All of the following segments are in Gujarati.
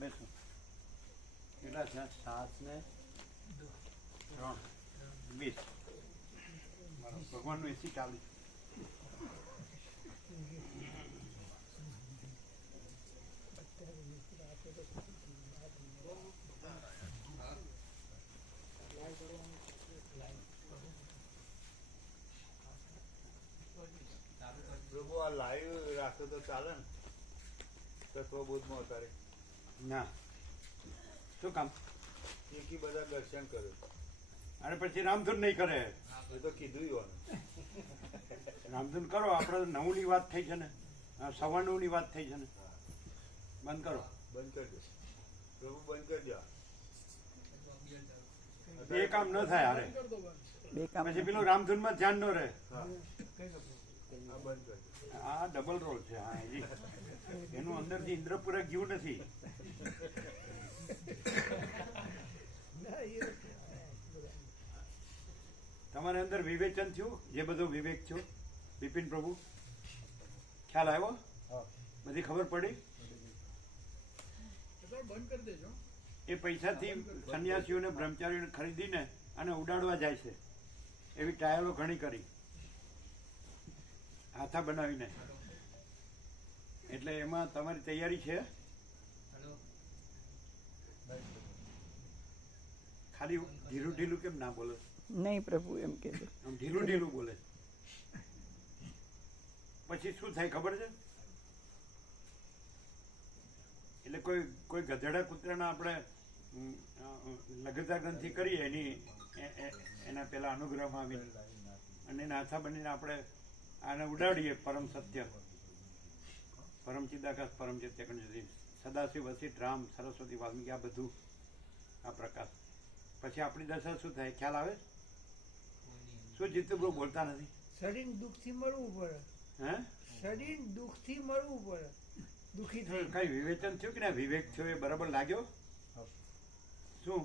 બેસો. કેટલા છે? 7 ને 3 20. ભગવાનનું એસી ચાલુ. પ્રભુ આ લાઈવ રાખો તો ચાલે ને? તત્વબોધમાં અત્યારે ના શું કામ? એકી બધા દર્શન કરે. અરે પછી રામધૂન નહીં કરે. એ તો કીધું રામધૂન કરો. આપણે 9ની વાત થઈ છે ને, 9:15ની વાત થઈ છે ને. બંધ કરો. બંધ કરજો પ્રભુ, બંધ કરજો. બે કામ ન થાય. અરે પછી પેલું રામધૂનમાં ધ્યાન ન રહે. બંધ કરજો. આ ડબલ રોલ છે. હા, એનું અંદરથી ઇન્દ્રપુરક ગયું નથી. તમારે અંદર વિવેચન થયું, જે બધો વિવેક થયો બિપિન પ્રભુ, ખ્યાલ આવ્યો? બધી ખબર પડી? એ પૈસાથી સંન્યાસીઓને બ્રહ્મચારીઓને ખરીદીને અને ઉડાડવા જાય છે. એવી ટ્રાયલો ઘણી કરી, હાથા બનાવીને. એટલે એમાં તમારી તૈયારી છે? ખાલી ઢીલું ઢીલું કેમ ના બોલે? નહીં પ્રભુ, એમ કે આમ ઢીલું ઢીલું બોલે. પછી શું થાય ખબર છે? એટલે કોઈ ગધેડા કૂતરાના આપણે લઘુતા ગ્રંથિ કરીએ એના પેલા અનુગ્રહમાં આવીને અને એના હાથા બનીને આપણે આને ઉડાડીએ. પરમ સત્ય, પરમ ચિદાકાશ, પરમ ચિત્ય સદાશિવ, વસિષ્ઠ, રામ, સરસ્વતી, વાલ્મીકી, આ બધું આ પ્રકાશ. પછી આપણી દશા શું થાય ખ્યાલ આવે? શું જીતું બહુ બોલતા નથી? શરીર દુઃખથી મળવું પડે. હે? શરીર દુઃખથી મળવું પડે. દુઃખી થઈ કઈ વિવેચન થયું કે ના? વિવેક થયો એ બરાબર લાગ્યો? શું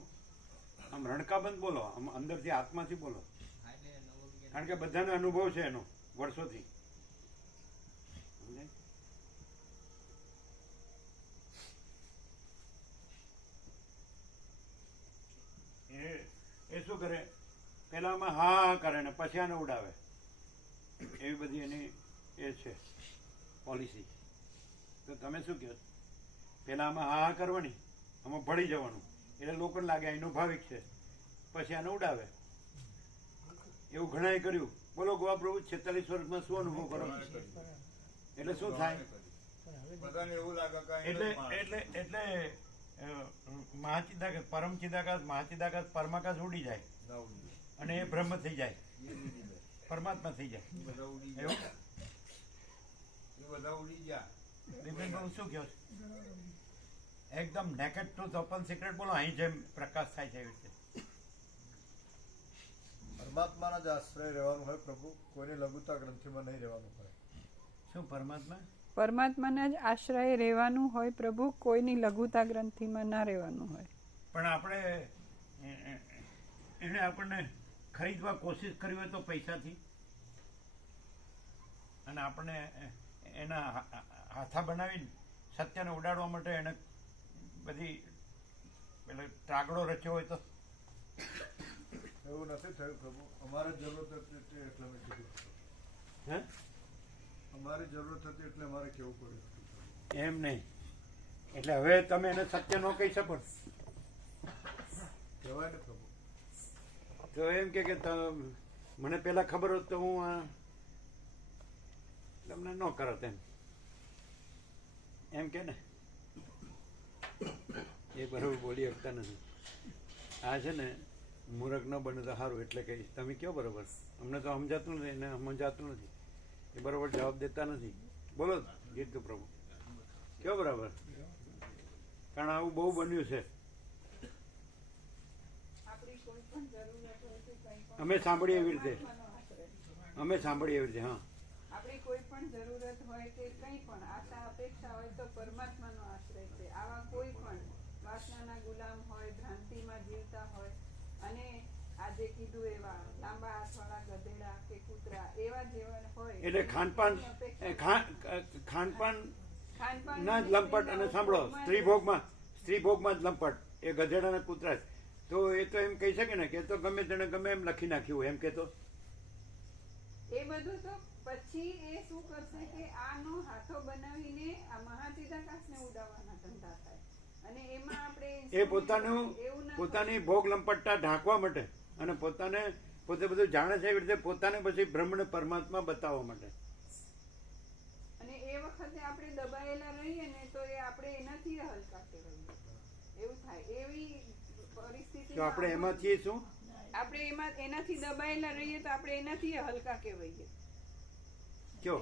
આમ રણકાબંધ બોલો, આમ અંદરથી આત્માથી બોલો, કારણ કે બધાનો અનુભવ છે એનો વર્ષોથી. એ શું કરે? પેલામાં હા કરે ને પછી આને ઉડાવે. એવી બધી એની એ છે પોલિસી. તો તમે શું કહો? પેલા આમાં હા કરવાની, આમાં ભળી જવાનું, એટલે લોકોને લાગે એનો ભાવિક છે, પછી આને ઉડાવે. એવું ઘણાએ કર્યું. બોલો ગોવા પ્રભુ, 46 વર્ષમાં શું અનુભવ કરો? એટલે શું થાય? બધાને એવું લાગે એટલે મહાચિદાકાશ, પરમ ચિદાકાશ, મહાચિદાકાશ, પરમાકાશ ઉડી જાય અને એ બ્રહ્મ થઈ જાય, પરમાત્મા થઈ જાય. એવું બધા ઉડી ગયા. બિપિનભાઈ શું કહો? એકદમ નેકેડ ટ્રુથ, ઓપન સિક્રેટ બોલો. અહીં જેમ પ્રકાશ થાય છે એવી રીતે પરમાત્માના જ આશ્રય રહેવાનું હોય પ્રભુ, કોઈની લઘુતા ગ્રંથિમાં નહીં રહેવાનું હોય. શું પરમાત્મા? પરમાત્માના જ આશ્રય રહેવાનું હોય પ્રભુ, કોઈની લઘુતા ગ્રંથિમાં ના રહેવાનું હોય. પણ આપણે એને આપણને ખરીદવા કોશિશ કરી હોય તો પૈસાથી, અને આપણે એના હાથા બનાવીને સત્યને ઉડાડવા માટે એને બધી પેલો ટ્રાગડો રચ્યો હોય તો? એવું નથી થયું પ્રભુ. અમારે જરૂરત હતી એટલે મેં કીધું. હે? અમારી જરૂરત હતી એટલે અમારે કેવું પડ્યું. એમ નહીં. એટલે હવે તમે એને સત્ય ન કહી શકો? કહેવાય ને પ્રભુ. તો એમ કે મને પેલા ખબર હોત તો હું તમને ન કરત એમ કે ને. એ બરાબર બોલી શકતા નથી. આ છે ને મૂરખ ન બને તો સારું એટલે કહીશ. તમે કયો બરાબર? અમને તો સમજાતું નથી, એને સમજાતું નથી, એ બરાબર જવાબ દેતા નથી. બોલો જીતુ પ્રભુ, કયો બરાબર? કારણ આવું બહુ બન્યું છે. અમે સાંભળીએ એવી રીતે, અમે સાંભળીએ એવી રીતે. હા, આપણી કોઈ પણ જરૂરત હોય કે કંઈ પણ આશા અપેક્ષા હોય તો પરમાત્માનો આશ્રય છે. આવા કોઈ પણ વાસનાના ગુલામ હોય, ભ્રાંતિમાં જીવતા હોય અને આજે કીધું એવા લાંબા હાથવાળા ગધેડા કે કૂતરા એવા જેવા હોય, એટલે ખાનપાન ના જ લંપટ. અને સાંભળો, સ્ત્રી ભોગમાં જ લંપટ એ ગધેડાના કૂતરા જ. તો એ તો એમ કહી શકે ને કે એ તો ગમે તેને ગમે એમ લખી નાખ્યું હોય એમ કહેતો. એ બધું તો પછી એ શું કરશે કે આનો હાથો બનાવીને આ મહાચિદાકાશને ઉડાવવાના ધંધા થાય અને એમાં આપણે એ પોતાની ભોગ લંપટતા ઢાંકવા માટે અને પોતે બધું જાણે છે એવી રીતે પોતાને પછી બ્રહ્મને પરમાત્મા બતાવવા માટે. અને એ વખતે આપણે દબાયેલા રહીએ ને તો એ આપણે એનાથી હલકા કહેવાય એવું થાય. એવી પરિસ્થિતિ તો આપણે એમાંથી શું આપણે એનાથી દબાયેલા રહીએ તો આપણે એનાથી હલકા કહેવાઈએ. કયો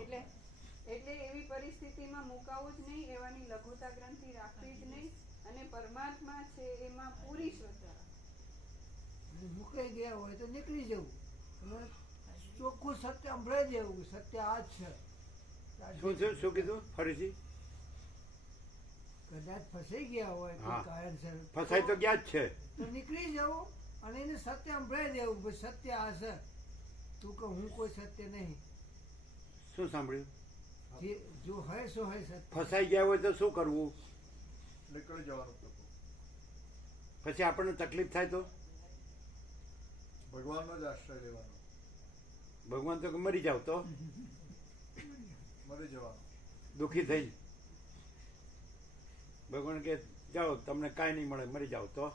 એટલે એવી પરિસ્થિતિમાં મુકાવું જ નહીં, એવાની લઘુતા ગ્રંથિ રાખવી જ નહીં અને પરમાત્મા છે એમાં પૂરી શ્રદ્ધા રાખવી. મુકાઈ ગયા હોય તો નીકળી જવું અને ચોખ્ખું સત્ય સંભળાઈ દેવું સત્ય આ જ છે. શું કીધું ફરીથી? કદાચ ફસાઈ ગયા હોય હા. કોઈ કારણસર ફસાઈ તો ગયા જ છે. તો નીકળી જવું અને એને સત્ય સંભળાઈ દેવું ભાઈ સત્ય આ છે, તું કે હું કોઈ સત્ય નહીં. શું સાંભળ્યું? જે જો હોય સો હોય સત્ય. ફસાઈ ગયા હોય તો શું કરવું? નીકળી જવાનું પ્રભુ. પછી આપણને તકલીફ થાય તો ભગવાનનો જ આશ્રય લેવાનો. ભગવાન તો કે મરી જાવ તો મરી જવાનું. દુઃખી થઈ ભગવાન કે જાઓ તમને કાંઈ નહીં મળે મરી જાવ તો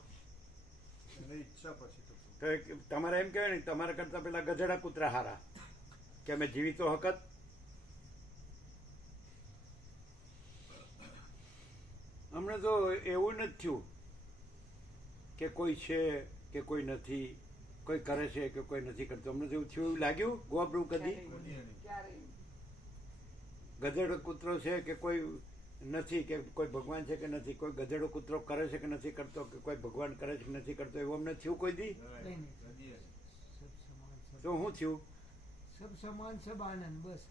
એની ઈચ્છા પછી તો પ્રભુ. તો તમારે એમ કહેવાય ને તમારા કરતા પેલા ગધેડા કૂતરા હારા કે અમે જીવી તો હકત. હમણાં તો એવું નથી થયું કે કોઈ છે કે કોઈ નથી, કોઈ કરે છે કે કોઈ નથી કરતું. અમને તો એવું થયું એવું લાગ્યું ગોવાપ્રભુ કદી ક્યારેય ગધેડો કૂતરો છે કે કોઈ નથી, કે કોઈ ભગવાન છે કે નથી, કોઈ ગધેડો કૂતરો કરે છે કે નથી કરતો, કે કોઈ ભગવાન કરે છે કે નથી કરતો, એવું અમને થયું કોઈ દી? નહીં, નહીં. સબ સમાન સબ તો શું થયું? સબ સમાન સબ આનંદ બસ.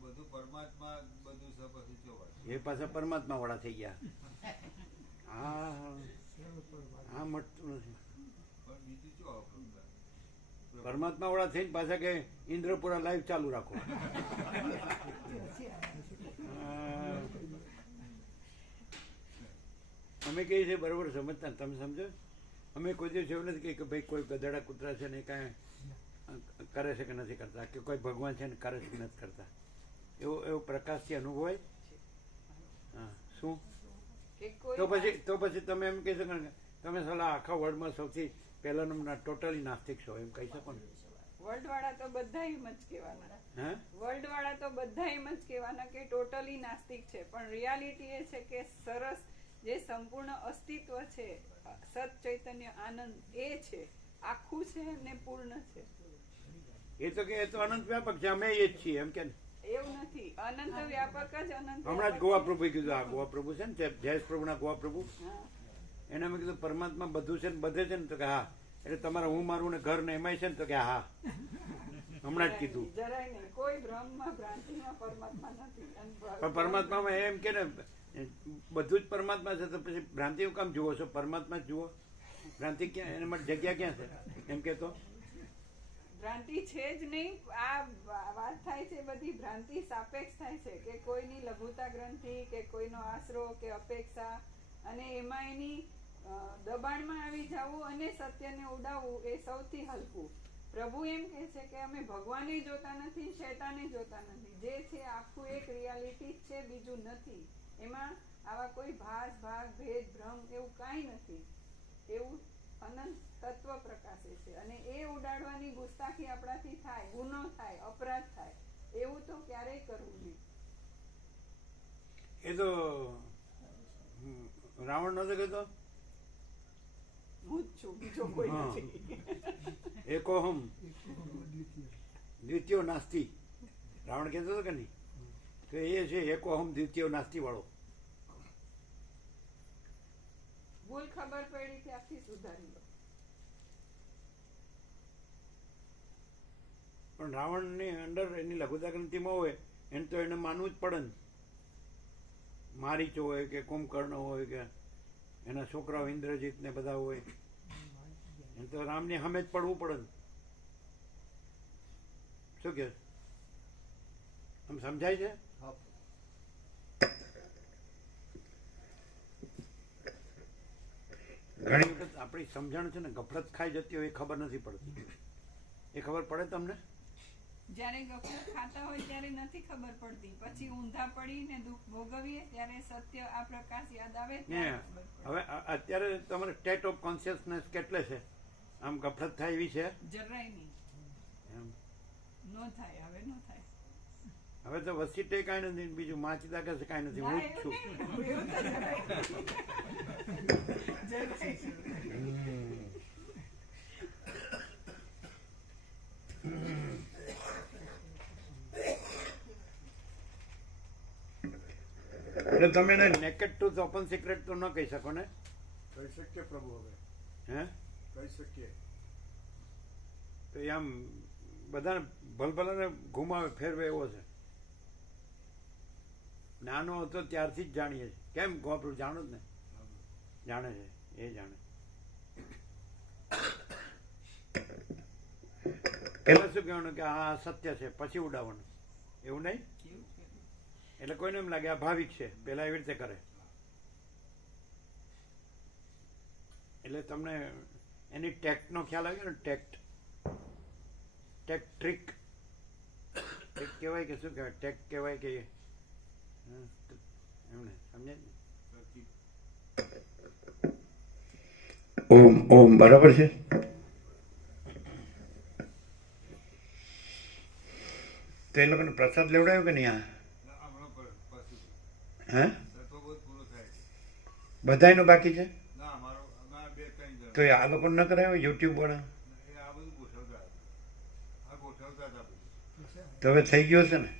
બધું પરમાત્મા બધું સપથી જોવા. એ પાછા પરમાત્મા વાળા થઈ ગયા. હા સર્વ પરમાત્મા. હા મળતું નથી. પણ બીજું શું આપણું પરમાત્મા વાળા થઈને પાછા કે ઇન્દ્રપુરા લાઈવ ચાલુ રાખો. હા. અમે કહીએ છીએ બરોબર સમજતા ને તમે સમજો. અમે કોઈ દિવસ એવું નથી કહ્યું કે ભાઈ કોઈ ગધેડા કૂતરા છે ને કાંઈ કરે છે કે નથી કરતા, કે કોઈ ભગવાન છે ને કરે છે કે નથી કરતા. એવો પ્રકાશથી અનુભવાય. હા શું? કે કોઈ તો પછી તમે એમ કહી શકો ને તમે સલાહ આખા વર્લ્ડમાં સૌથી પહેલા નંબરના ટોટલી નાસ્તિક છો એમ કહી શકો ને? વર્લ્ડ વાળા તો બધા એમ જ કહેવાના. હે વર્લ્ડ વાળા તો બધા એમ જ કહેવાના કે ટોટલી નાસ્તિક છે, પણ રિયાલિટી એ છે કે સરસ જે સંપૂર્ણ અસ્તિત્વ છે, સત ચૈતન્ય આનંદ એ છે, આખું છે ને પૂર્ણ છે. એ તો કે એ તો અનંત વ્યાપક છે, અમે એ જ છીએ એમ કે ને. એવું નથી, અનંત વ્યાપક જ અનંત હમણાં જ વ્યાપક ગોવા છે. પ્રભુએ કીધું, આ ગોવા પ્રભુ છે ને જયેશ પ્રભુના ગોવા પ્રભુ, હા. એને મેં કીધું પરમાત્મા બધું છે ને બધે છે ને? તો કે હા. એટલે તમારે હું મારું ને ઘર ને એમાંય છે ને? તો કે હા. હમણાં જ કીધું. જરાય નહીં, કોઈ ભ્રમમાં ભ્રાંતિમાં પરમાત્મા નથી. અને પણ પરમાત્મામાં એમ કે ને બધું જ પરમાત્મા છે તો પછી ભ્રાંતિ હું કામ જુઓ છો? પરમાત્મા જ જુઓ. ભ્રાંતિ ક્યાં? એના માટે જગ્યા ક્યાં છે એમ કેતો? ભ્રાંતિ છે જ નહીં. આ વાત થાય છે બધી ભ્રાંતિ સાપેક્ષ થાય છે કે કોઈની લઘુતા ગ્રંથિ કે કોઈનો આશરો કે અપેક્ષા, અને એમાં એની દબાણમાં આવી જવું અને સત્યને ઉડાવવું એ સૌથી હલકું. પ્રભુ એમ કહે છે કે અમે ભગવાને જોતા નથી, શૈતાને જોતા નથી. જે છે આખું એક રિયાલિટી જ છે, બીજું નથી. એમાં આવા કોઈ ભાસ ભાગ ભેદ ભ્રમ એવું કાંઈ નથી. એવું અનંત તત્વ પ્રકાશે છે, અને એ ઉડાડવાની ગુસ્તાખી આપણાથી થાય, ગુનો થાય, અપરાધ થાય, એવું તો ક્યારેય કરવું નહીં. એ તો રાવણ નતો કહેતો હું જ છું, બીજો કોઈ હા. નથી. એકોહમ દ્વિતીયો નાસ્તિ. રાવણ કહેતો હતો કે નહીં કે એ છે એકોહમ દ્વિતીયો નાસ્તિ વાળો. ભૂલ ખબર પડી ત્યાંથી સુધારી લો. પણ રાવણની અંદર એની લઘુતા ગ્રંથિમાં હોય એને તો એને માનવું જ પડે ને. મારીચ હોય કે કુંભકર્ણ હોય કે એના છોકરાઓ ઇન્દ્રજીત ને બધા હોય, એને તો રામની સામે જ પડવું પડે ને. શું કે આમ સમજાય છે? હા. ઘણી વખત આપણી સમજણ છે ને ગફલત ખાઈ જતી હોય એ ખબર નથી પડતી. એ ખબર પડે તમને? જ્યારે ગફલત ખાતા હોય ત્યારે નથી ખબર પડતી, પછી ઊંધા પડીને દુઃખ ભોગવીએ ત્યારે સત્ય આ પ્રકાશ યાદ આવે ને ત્યારે ખબર પડે. હવે અત્યારે તમારે સ્ટેટ ઓફ કોન્શિયસનેસ કેટલે છે? આમ ગફલત થાય એવી છે જરાય નહીં, એમ? નો થાય, હવે નો થાય. હવે તો વસીટે કાંઈ નથી, બીજું માચીતા કહે છે કાંઈ નથી, હું જ છું. એવું તો જરાય નહીં. જરાય નહીં. એટલે તમે એને નેકેડ ટ્રુથ ઓપન સિક્રેટ તો ન કહી શકો ને? કહી શકીએ પ્રભુ, હવે હે કહી શકીએ. તો એ આમ બધાને ભલભલાને ઘુમાવે ફેરવે એવો છે. નાનો હતો ત્યારથી જ જાણીએ છીએ. કેમ ગોપરું જાણો જ ને? જાણે છે, એ જાણે. પેલા શું કહેવાનું કે આ સત્ય છે, પછી ઉડાવવાનું, એવું નહીં? એટલે કોઈને એમ લાગે આ ભાવિક છે, પેલા એવી રીતે કરે. એટલે તમને એની ટેક્ટનો ખ્યાલ આવ્યો ને? ટેક્ટ ટ્રીક કહેવાય કે શું કહેવાય? ટેક્ટ કહેવાય કે એમને સમજાય ને? ઓમ બરાબર છે. તો એ લોકોને પ્રસાદ લેવડાયો કે નહીં? હે બધાયનો બાકી છે? તો એ આ લોકોને ન કરાયો યુટ્યુબ વાળા? તો હવે થઈ ગયો છે ને?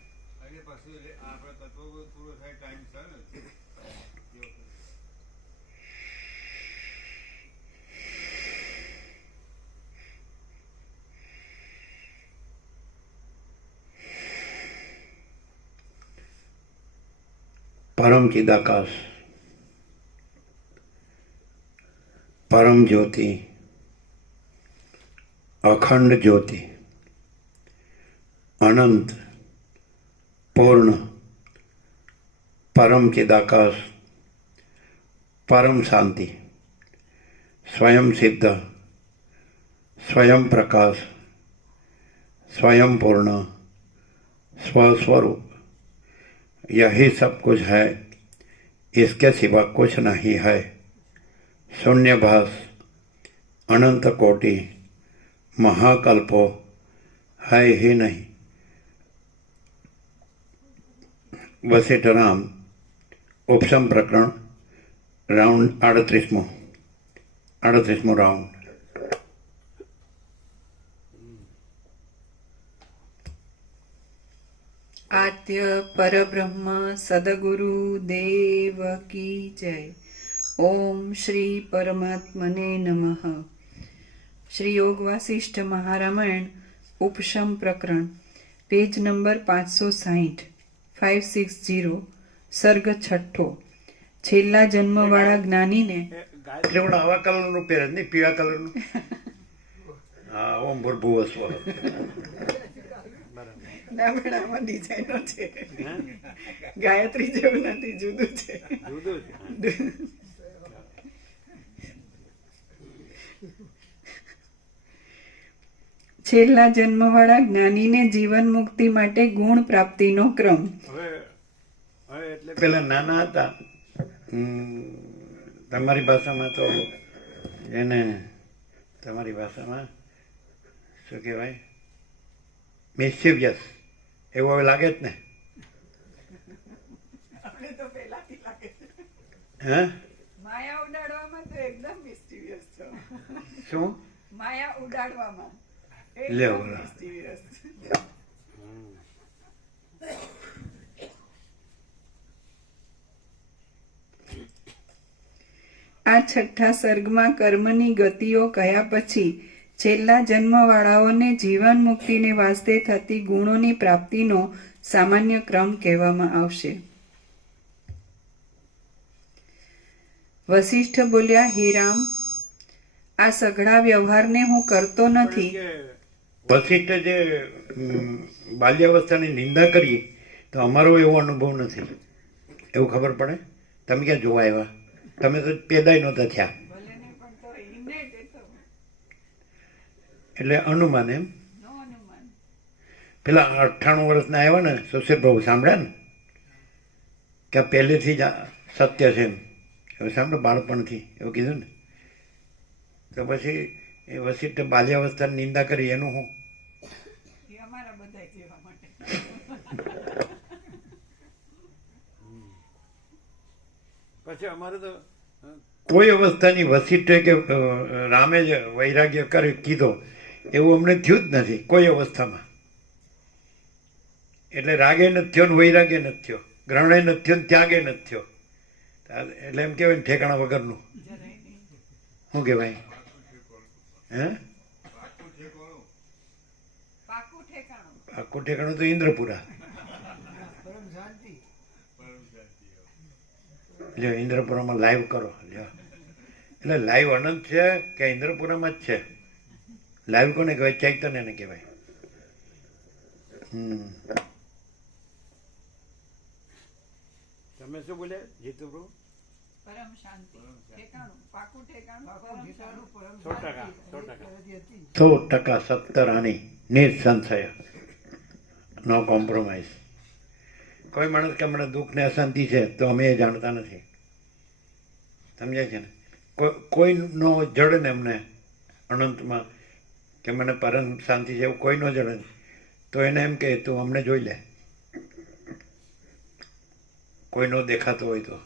परम चिदाकाश, परम ज्योति, अखंड ज्योति, अनंत पूर्ण परम चिदाकाश, परम शांति, स्वयं सिद्ध, स्वयं प्रकाश, स्वयं पूर्ण, स्वस्वरूप, यही सब कुछ है, इसके सिवा कुछ नहीं है. शून्यभास, अनंत कोटि, महाकल्पो है ही नहीं. वशिष्ठ राम उपशम प्रकरण राउंड 38मो राउंड. आद्य परब्रह्म सदगुरु देव की जय. ओम श्री परमात्मने नमः. श्री योग वासिष्ठ महारामायण उपशम प्रकरण पेज नंबर 560 560 सर्ग छठो. છેલ્લા જન્મવાળા જ્ઞાનીને ગાયત્રી વડા આવા કલરનું પહેરે નહીં, પીળા કલરનું. હા, ઓમ ભૂર્ભુવઃ સ્વઃ. નામડામાં ડિઝાઇનો છે, ગાયત્રી જેવું નથી, જુદું છે. જુદું છે. છેલ્લા જન્મવાળા જ્ઞાનીને જીવન મુક્તિ માટે ગુણ પ્રાપ્તિનો ક્રમ. હવે એટલે પેલા નાના હતા, તમારી ભાષામાં તો એને તમારી ભાષામાં શું કહેવાય? મિસ્ચીવિયસ એવું હવે લાગે જ ને? હે? માયા ઉડાડવામાં તો એકદમ મિસ્ટીરિયસ છો. શું? માયા ઉડાડવામાં લેવો. એકદમ મિસ્ટીરિયસ. આ છઠ્ઠા સર્ગમાં કર્મની ગતિઓ કહ્યા પછી છેલ્લા જન્મવાળાઓને જીવન મુક્તિને વાસ્તે થતી ગુણોની પ્રાપ્તિનો સામાન્ય ક્રમ કહેવામાં આવશે. વશિષ્ઠ બોલ્યા, હે રામ, આ સઘળા વ્યવહારને હું કરતો નથી. વશિષ્ઠ જે બાલ્યાવસ્થાની નિંદા કરી તો અમારો એવો અનુભવ નથી, એવું ખબર પડે? તમે ક્યાં જોવા આવ્યા? તમે તો પેદાય નહોતા થયા. એટલે અનુમાન એમ. નો અનુમાન. પેલા 98 વર્ષના આવ્યા ને સુશીલ પ્રભુ સાંભળ્યા ને કે આ પહેલેથી જ આ સત્ય છે એમ એવું સાંભળો બાળપણથી એવું કીધું ને તો પછી એ વસિષ્ઠ બાલ્યાવસ્થાની નિંદા કરી એનું હું એ અમારા બધા કહેવા માટે. પછી અમારે તો કોઈ અવસ્થાની વસિષ્ઠે કે રામે જ વૈરાગ્ય કીધો એવું અમને થયું જ નથી કોઈ અવસ્થામાં. એટલે રાગે નથી થયો ને વૈરાગ્ય નથી થયો, ગ્રહણે નથી થયો ને ત્યાગે નથી થયો. એટલે એમ કહેવાય ને ઠેકાણા વગરનું. જરાય નહીં. શું કહેવાય? હે પાકું ઠેકાણું. આખું ઠેકાણું તો ઇન્દ્રપુરા. પરમ શાંતિ. જો ઇન્દ્રપુરામાં લાઈવ કરો લ્યો. એટલે લાઈવ અનંત છે કે ઇન્દ્રપુરામાં જ છે? લાઈવ કોને કહેવાય? ચૈતન્યને કહેવાય. તમે શું બોલ્યા જીતુ પ્રભુ? પરમ શાંતિ ઠેકાણું, પાકું ઠેકાણું, પરમ ઠેકાણું શાંતિ. પરમ 100%, શાંતિ. 100% 70 આની નિસંશય, નો કોમ્પ્રોમાઇઝ. કોઈ માણસ કે મને દુઃખ ને અશાંતિ છે તો અમે એ જાણતા નથી. સમજાય છે ને? કોઈનો જડ ને અમને અનંતમાં કે મને પરમ શાંતિ છે એવું કોઈ ન જડે તો એને એમ કે તું અમને જોઈ લે, કોઈ નો દેખાતો હોય તો.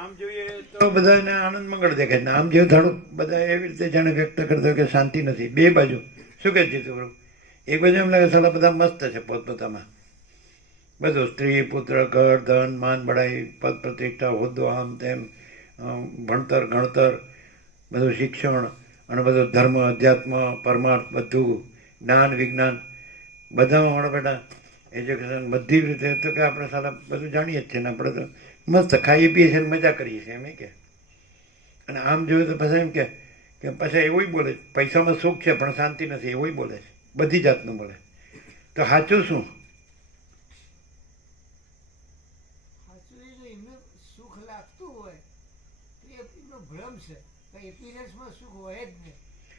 આમ જોઈએ તો બધાને આનંદ મંગળ દેખાય ને આમ જેવું થાળું બધા એવી રીતે જાણે વ્યક્ત કરતો કે શાંતિ નથી. બે બાજુ શું કહે જીતુ પ્રભુ? એક બાજુ એમ લાગે સાલા બધા મસ્ત છે પોતપોતામાં, બધું સ્ત્રી પુત્ર ઘર ધન માન બડાઈ પદ પ્રતિષ્ઠા હોદ્દો આમ તેમ ભણતર ગણતર બધું શિક્ષણ અને બધું ધર્મ અધ્યાત્મ પરમાર્થ બધું જ્ઞાન વિજ્ઞાન બધામાં મારા બેટા એજ્યુકેશન બધી રીતે તો કે આપણે સાલા બધું જાણીએ જ છીએ ને આપણે તો મસ્ત ખાઈએ પીએ છીએ મજા કરીએ છીએ એમ કે. અને આમ જોયું તો પછી એમ કે પછી એવું બોલે પૈસામાં સુખ છે પણ શાંતિ નથી એવું બોલે છે, બધી જાતનું બોલે. તો સાચું શું? સાચું એ જો એમને સુખ લાગતું હોય તો એ એમનો ભ્રમ છે. એપિયરન્સમાં સુખ હોય જ નહીં.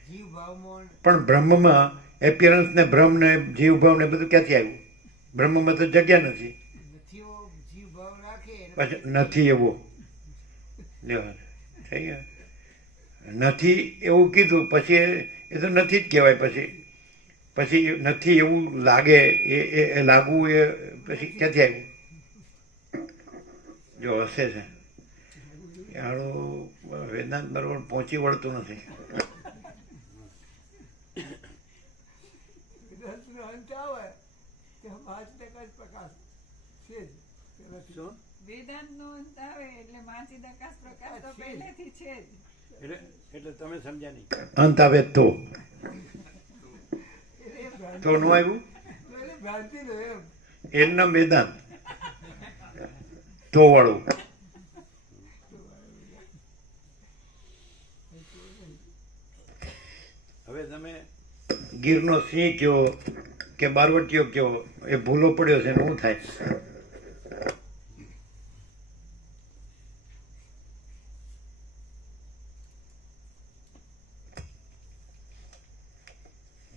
જીવ ભાવમાં પણ બ્રહ્મમાં એપિયરન્સ ને ભ્રમ ને જીવ ભાવ ને બધું ક્યાંથી આવ્યું? બ્રહ્મમાં તો જગ્યા નથી. નથી એવો જીવ ભાવ રાખે પછી નથી એવો લ્યો થઈ ગયો. નથી એવું કીધું પછી એ તો નથી જ કહેવાય. પછી નથી એવું લાગે એ લાગવું એ પછી ક્યાંથી આવ્યું? જો હશે છે હાડું વેદાંત બરોબર પહોંચી વળતું નથી. વેદાંતનો અંત આવે કે 5% જ પ્રકાશ છે જ પહેલાથી. વેદાંતનો અંત આવે એટલે માચિદાકાશ પ્રકાશ તો પહેલેથી છે જ. એટલે તમે સમજ્યા નહીં. અંત આવે તો એ ભ્રાંતિ તો નો આવ્યું એટલે ભ્રાંતિનો એમ. એનું નામ વેદાંત તો વાળું. હવે તમે ગીરનો સિંહ કયો કે બારવટીયો કયો એ ભૂલો પડ્યો છે શું થાય?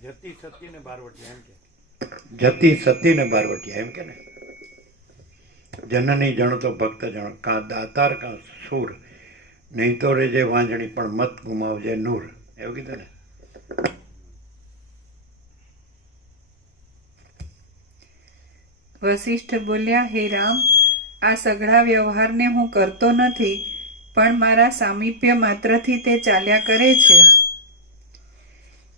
જતી સતી ને બારવટીયા એમ કે જતી સતી ને બારવટીયા એમ કે ને. જનની જણતો ભક્ત જણ કાં દાતાર કાં સૂર નહીં તો રેજે વાંજણી પણ મત ગુમાવજે નૂર એવું કીધું ને. વશિષ્ઠ બોલ્યા, હે રામ, આ સઘળા વ્યવહારને હું કરતો નથી, પણ મારા સામીપ્ય માત્રથી તે ચાલ્યા કરે છે.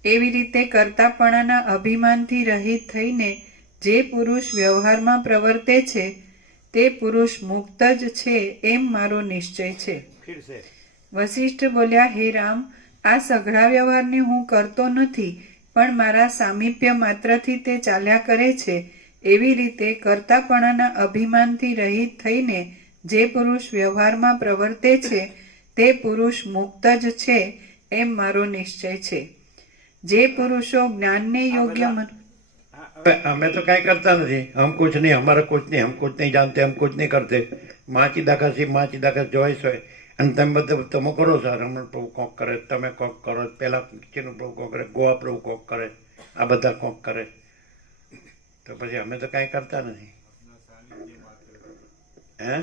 એવી રીતે કરતાપણાના અભિમાનથી રહિત થઈને જે પુરુષ વ્યવહારમાં પ્રવર્તે છે તે પુરુષ મુક્ત જ છે એમ મારો નિશ્ચય છે. વશિષ્ઠ બોલ્યા, હે રામ, આ સઘળા વ્યવહારને હું કરતો નથી, પણ મારા સામીપ્ય માત્રથી તે ચાલ્યા કરે છે. એવી રીતે કરતાપણાના અભિમાનથી રહિત થઈને જે પુરુષ વ્યવહારમાં પ્રવર્તે છે તે પુરુષ મુક્ત જ છે એમ મારો નિશ્ચય છે. જે પુરુષો જ્ઞાનને યોગ્ય અમે તો કાંઈ કરતા નથી. હમ કુછ નહીં, હમારા કુછ નહીં, હમ કુછ નહીં જાનતે, હમ કુછ નહીં કરતે. માં ચિદાકા સી માં ચિદાકા ચોઈસ હોય અને તમે બધા તમે કરો છો. રમણ પ્રભુ કોક કરે, તમે કોક કરો, પેલા ચીનું પ્રભુ કોક કરે, ગોવા પ્રભુ કોક કરે, આ બધા કોક કરે. તો પછી અમે તો કાંઈ કરતા નથી. હે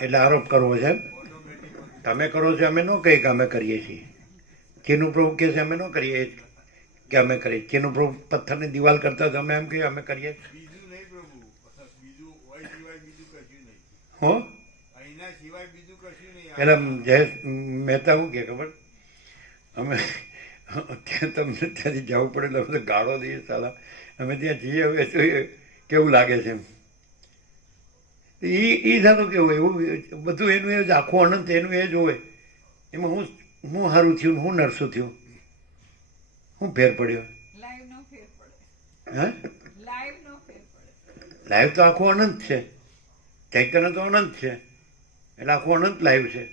એટલે આરોપ કરવો છે એમ? તમે કરો છો, અમે ન કહીએ કે અમે કરીએ છીએ. ચીનું પ્રભુ કહે છે અમે ન કરીએ કે અમે કરીએ. ચીનું પ્રભુ પથ્થરની દિવાલ કરતા તો અમે એમ કહીએ અમે કરીએ. બીજું નહીં પ્રભુ, બીજું હોય સિવાય બીજું કશું નહીં. હો અહીંના સિવાય બીજું કશું નહીં. પેલા જયેશ મહેતા શું કે ખબર, અમે ત્યાં તમને ત્યાંથી જવું પડે એટલે અમે તો ગાળો દઈએ સાલા. અમે ત્યાં જઈએ હવે તો કેવું લાગે છે એમ. એ થતું કેવું એવું બધું એનું એ જ આખું અનંત એનું એ જ હોય. એમાં હું સારું થયું હું નરસું થયું, હું ફેર પડ્યો? લાઈવ નો ફેર પડે, હે લાઈવ નો ફેર પડે. લાઈવ તો આખું અનંત છે, ચૈતન્ય તો અનંત છે એટલે આખું અનંત લાઈવ છે.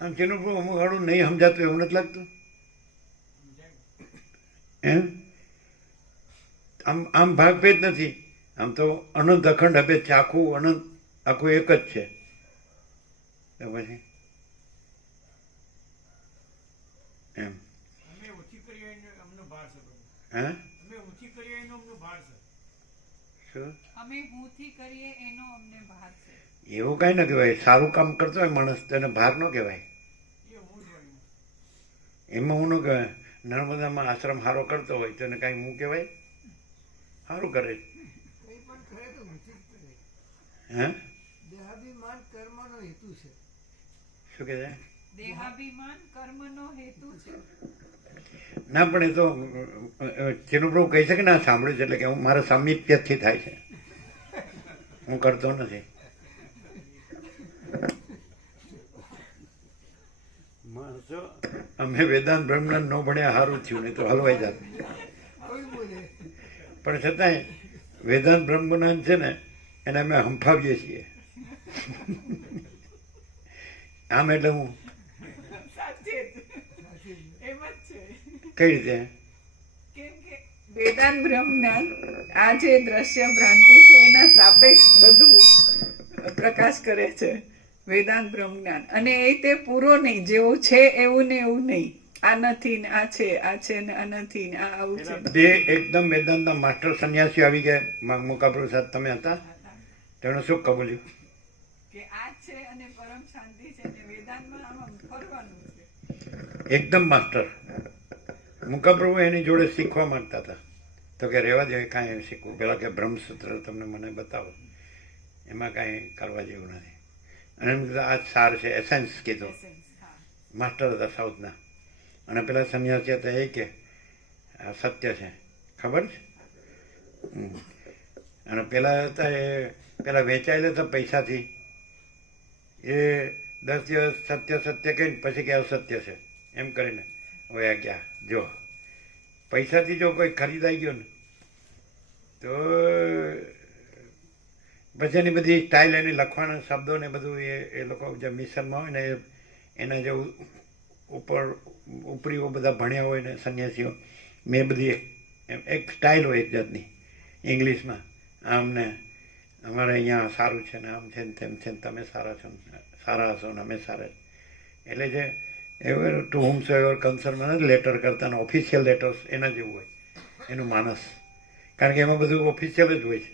આમ જેનું અમુક હાડું નહીં સમજાતું એવું નથી લાગતું એમ? આમ ભાગભેદ નથી, આમ તો અનંત અખંડ અભેદ છે. આખું અનંત આખું એક જ છે. તો પછી એમ અમે ઓછી કરીએ અમને ભાર છે પ્રભુ. હે અમે ઓછી કરીએ એનો અમને ભાર છે. શું અમે હુંથી કરીએ એનો અમને ભાર છે. એવું કાંઈ ન કહેવાય. સારું કામ કરતો હોય માણસ તેને ભાર ન કહેવાય. એ હું જ હોય. એમાં હું ન કહેવાય. નર્મદામાં આશ્રમ સારો કરતો હોય તેને કાંઈ હું કહેવાય? સારું કરે. કંઈ પણ કરે તો ઓછી જ કરે. હે દેહાભિમાન કર્મનો હેતુ છે. શું કહે છે? દેહાભિમાન કર્મનો હેતુ છે. ના પણ એ તો જેનું પ્રભુ કહી શકે ને આ સાંભળ્યું છે એટલે કે હું મારા સામીપ્યથી થાય છે, હું કરતો નથી. અમે વેદાંત બ્રહ્મજ્ઞાન ન ભણ્યા સારું થયું, નહીં તો હલવાઈ જાત. કોઈ બોલે પણ છતાંય વેદાંત બ્રહ્મજ્ઞાન છે ને એને અમે હંફાવીએ છીએ. આમ એટલે હું સાચે જ એમ જ છે. કઈ રીતે? કેમ કે વેદાંત બ્રહ્મજ્ઞાન આ જે દ્રશ્ય ભ્રાંતિ છે એના સાપેક્ષ બધું પ્રકાશ કરે છે વેદાંત બ્રહ્મજ્ઞાન. અને એ તે પૂરો નહીં, જેવું છે એવું ને એવું નહીં. આ નથી ને આ છે, આ છે ને આ નથી ને આ આવું છે. બે એકદમ વેદાંતના માસ્ટર સંન્યાસી આવી ગયા. મુકા પ્રસાદ તમે હતા, તેમણે શું કબૂલ્યું? કે આ છે અને પરમ શાંતિ છે અને વેદાંતમાં આમાં ફરવાનું છે. એકદમ માસ્ટર. મુકાપ્રભુ એની જોડે શીખવા માંગતા હતા તો કે રહેવા દે, કાંઈ એવું શીખવું. પેલા કે બ્રહ્મસૂત્ર તમને મને બતાવો, એમાં કાંઈ કરવા જેવું નથી. અને એમ કીધું આ જ સાર છે, એસેન્સ કીધું. હા. માસ્ટર હતા સાઉથના. અને પેલા સંન્યાસી હતા એ કે આ સત્ય છે, ખબર છે? અને પેલા હતા એ પેલા વેચાયેલા હતા પૈસાથી, એ 10 દિવસ સત્ય સત્ય કહીને પછી કે અસત્ય છે એમ કરીને વયા ગયા. જો પૈસાથી જો કોઈ ખરીદાઈ ગયો ને તો પછી એની બધી સ્ટાઇલ, એની લખવાના શબ્દો ને બધું એ લોકો જે મિશનમાં હોય ને એના જે ઉપરીઓ બધા ભણ્યા હોય ને સંન્યાસીઓ, મેં બધી એક સ્ટાઇલ હોય એક જાતની ઇંગ્લિશમાં. આમ ને અમારે અહીંયા સારું છે ને આમ છે ને તેમ છે ને તમે સારા છો ને સારા હશો ને અમે સારા. એટલે જે એવું ટુ હુમ સો એવર કન્સર્ન લેટર કરતા ને ઓફિશિયલ લેટર્સ એના જેવું હોય એનું માનસ. કારણ કે એમાં બધું ઓફિશિયલ જ હોય છે.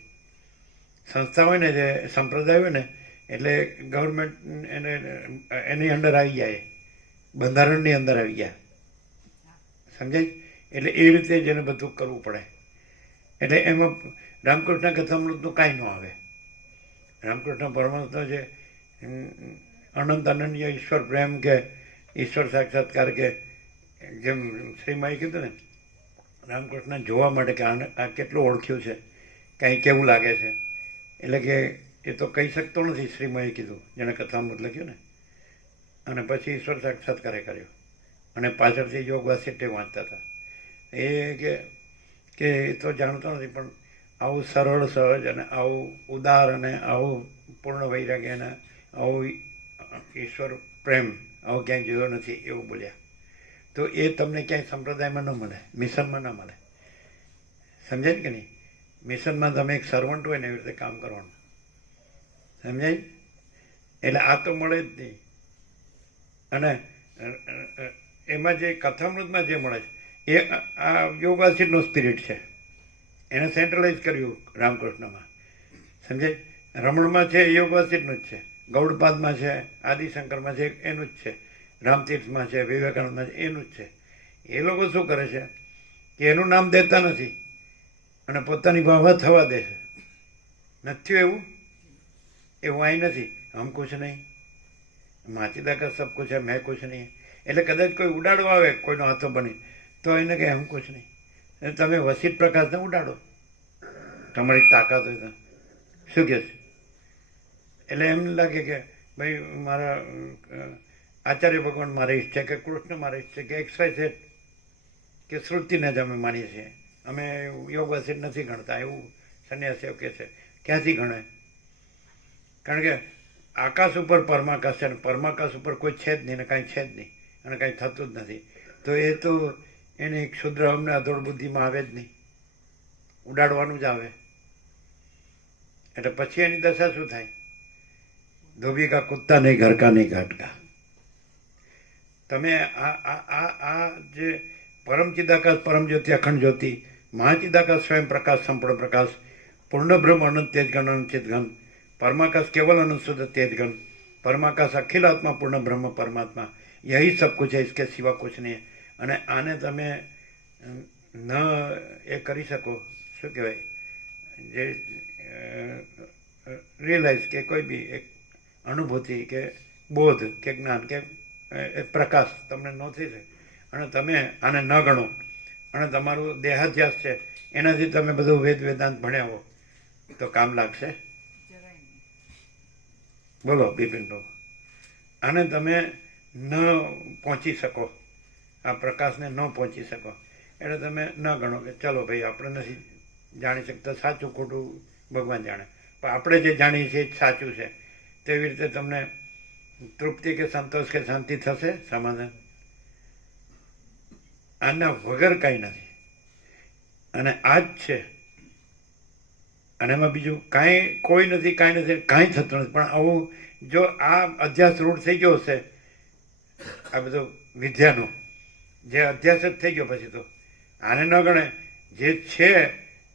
સંસ્થા હોય ને જે સંપ્રદાય હોય ને એટલે ગવર્મેન્ટ એની અંદર આવી જાય, બંધારણની અંદર આવી ગયા, સમજાય? એટલે એ રીતે જ એને બધું કરવું પડે. એટલે એમાં રામકૃષ્ણ કથામૃતનું કાંઈ ન આવે. રામકૃષ્ણ પરમહંસનો જે અનંત અનન્ય ઈશ્વર પ્રેમ કે ઈશ્વર સાક્ષાત્કાર કે જેમ શ્રીમાએ કીધું ને, રામકૃષ્ણ જોવા માટે કે આ કેટલું ઓળખ્યું છે, કાંઈ કેવું લાગે છે. એટલે કે એ તો કહી શકતો નથી, શ્રીમાએ કીધું જેણે કથામૃત લખ્યું ને. અને પછી ઈશ્વર સાક્ષાત્કારે કર્યો અને પાછળથી યોગ વાસિષ્ઠ વાંચતા હતા. એ કે એ તો જાણતો નથી પણ આવું સરળ સહજ અને આવું ઉદાર અને આવું પૂર્ણ વૈરાગ્ય અને આવું ઈશ્વર પ્રેમ આવો ક્યાંય જોયો નથી એવું બોલ્યા. તો એ તમને ક્યાંય સંપ્રદાયમાં ન મળે, મિશનમાં ન મળે. સમજાય કે નહીં? મિશનમાં તમે એક સર્વન્ટ હોય ને એવી રીતે કામ કરવાનું, સમજાય? એટલે આ તો મળે જ નહીં. અને એમાં જે કથામૃતમાં જે મળે છે એ આ યોગાસીનું સ્પિરિટ છે, એને સેન્ટ્રલાઇઝ કર્યું રામકૃષ્ણમાં, સમજાય? રમણમાં છે એ યોગાસીનું જ છે, ગૌડપાદમાં છે, આદિશંકરમાં છે એનું જ છે, રામતીર્થમાં છે, વિવેકાનંદમાં છે એનું જ છે. એ લોકો શું કરે છે કે એનું નામ દેતા નથી અને પોતાની વાહવા થવા દે છે. નથી એવું? એવું અહીં નથી. હમ કુછ નહીં, માચીદા કા સબ કુછ હે, મેં કુછ નહીં. એટલે કદાચ કોઈ ઉડાડવા આવે કોઈનો હાથો બની તો એને કહે હમ કુછ નહીં. તમે વસીત પ્રકાશને ઉડાડો તમારી તાકાત હોય તો. શું કહે છે? એટલે એમ લાગે કે ભાઈ મારા આચાર્ય ભગવાન મારા ઈષ્ટ છે કે કૃષ્ણ મારા ઈષ્ટ છે કે XY છે કે શ્રુતિને જ અમે માનીએ છીએ, અમે યોગ વસીત નથી ગણતા, એવું સંન્યાસીઓ કહે છે. ક્યાંથી ગણે? કારણ કે આકાશ ઉપર પરમાકાશ છે અને પરમાકાશ ઉપર કોઈ છે જ નહીં ને કાંઈ છે જ નહીં અને કાંઈ થતું જ નથી. તો એ તો એની ક્ષુદ્ર અમને અધોળ બુદ્ધિમાં આવે જ નહીં, ઉડાડવાનું જ આવે. એટલે પછી એની દશા શું થાય? ધોબી કા કુત્તા નહીં, ઘર કા નહીં, ઘાટ કા. તમે આ જે પરમ ચિદાકાશ, પરમ જ્યોતિ, અખંડ જ્યોતિ, મહાચિદાકાશ, સ્વયં પ્રકાશ, સંપૂર્ણ પ્રકાશ, પૂર્ણ બ્રહ્મ, અનંત તેજ ગણ, અનુચિત ગણ, परमाकाश केवल अनंत शुद्ध तेज गण, परमाकाश अखिल आत्मा पूर्ण ब्रह्म परमात्मा, यही सब कुछ है, इसके सिवा कुछ नहीं है. અને આને તમે ન એ કરી શકો, શું કહેવાય, જે રિયલાઇઝ કે કોઈ બી એક અનુભૂતિ કે બોધ કે જ્ઞાન કે પ્રકાશ તમને ન થઈ શકે અને તમે આને ન ગણો અને તમારું દેહાધ્યાસ છે એનાથી તમે બધું વેદાંત ભણ્યા હો તો કામ લાગશે? બોલો બિપિનભાઈ, આને તમે ન પહોંચી શકો, આ પ્રકાશને ન પહોંચી શકો એટલે તમે ન ગણો કે ચલો ભાઈ આપણે નથી જાણી શકતા, સાચું ખોટું ભગવાન જાણે, પણ આપણે જે જાણીએ છીએ એ જ સાચું છે. તેવી રીતે તમને તૃપ્તિ કે સંતોષ કે શાંતિ થશે, સમાધાન? આના વગર કાંઈ નથી અને આ જ છે. અને એમાં બીજું કાંઈ કોઈ નથી, કાંઈ નથી, કાંઈ થતું નથી. પણ આવું જો આ અધ્યાસ રૂઢ થઈ ગયો હશે, આ બધો વિદ્યાનો જે અધ્યાસ જ થઈ ગયો, પછી તો આને ન ગણે. જે છે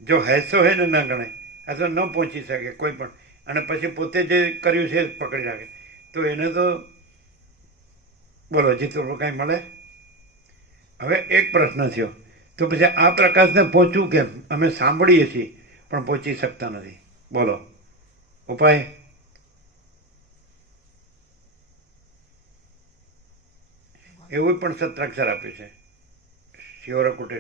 જો હૈસો હે ને ન ગણે, આ તો ન પહોંચી શકે કોઈ પણ. અને પછી પોતે જે કર્યું છે પકડી રાખે તો એને તો બોલો જીતવું કાંઈ મળે? હવે એક પ્રશ્ન થયો, તો પછી આ પ્રકાશને પહોંચવું કેમ? અમે સાંભળીએ છીએ પણ પહોંચી શકતા નથી. બોલો ઉપાય? એવું પણ સત્રાક્ષર આપ્યું છે, શિવરકુટે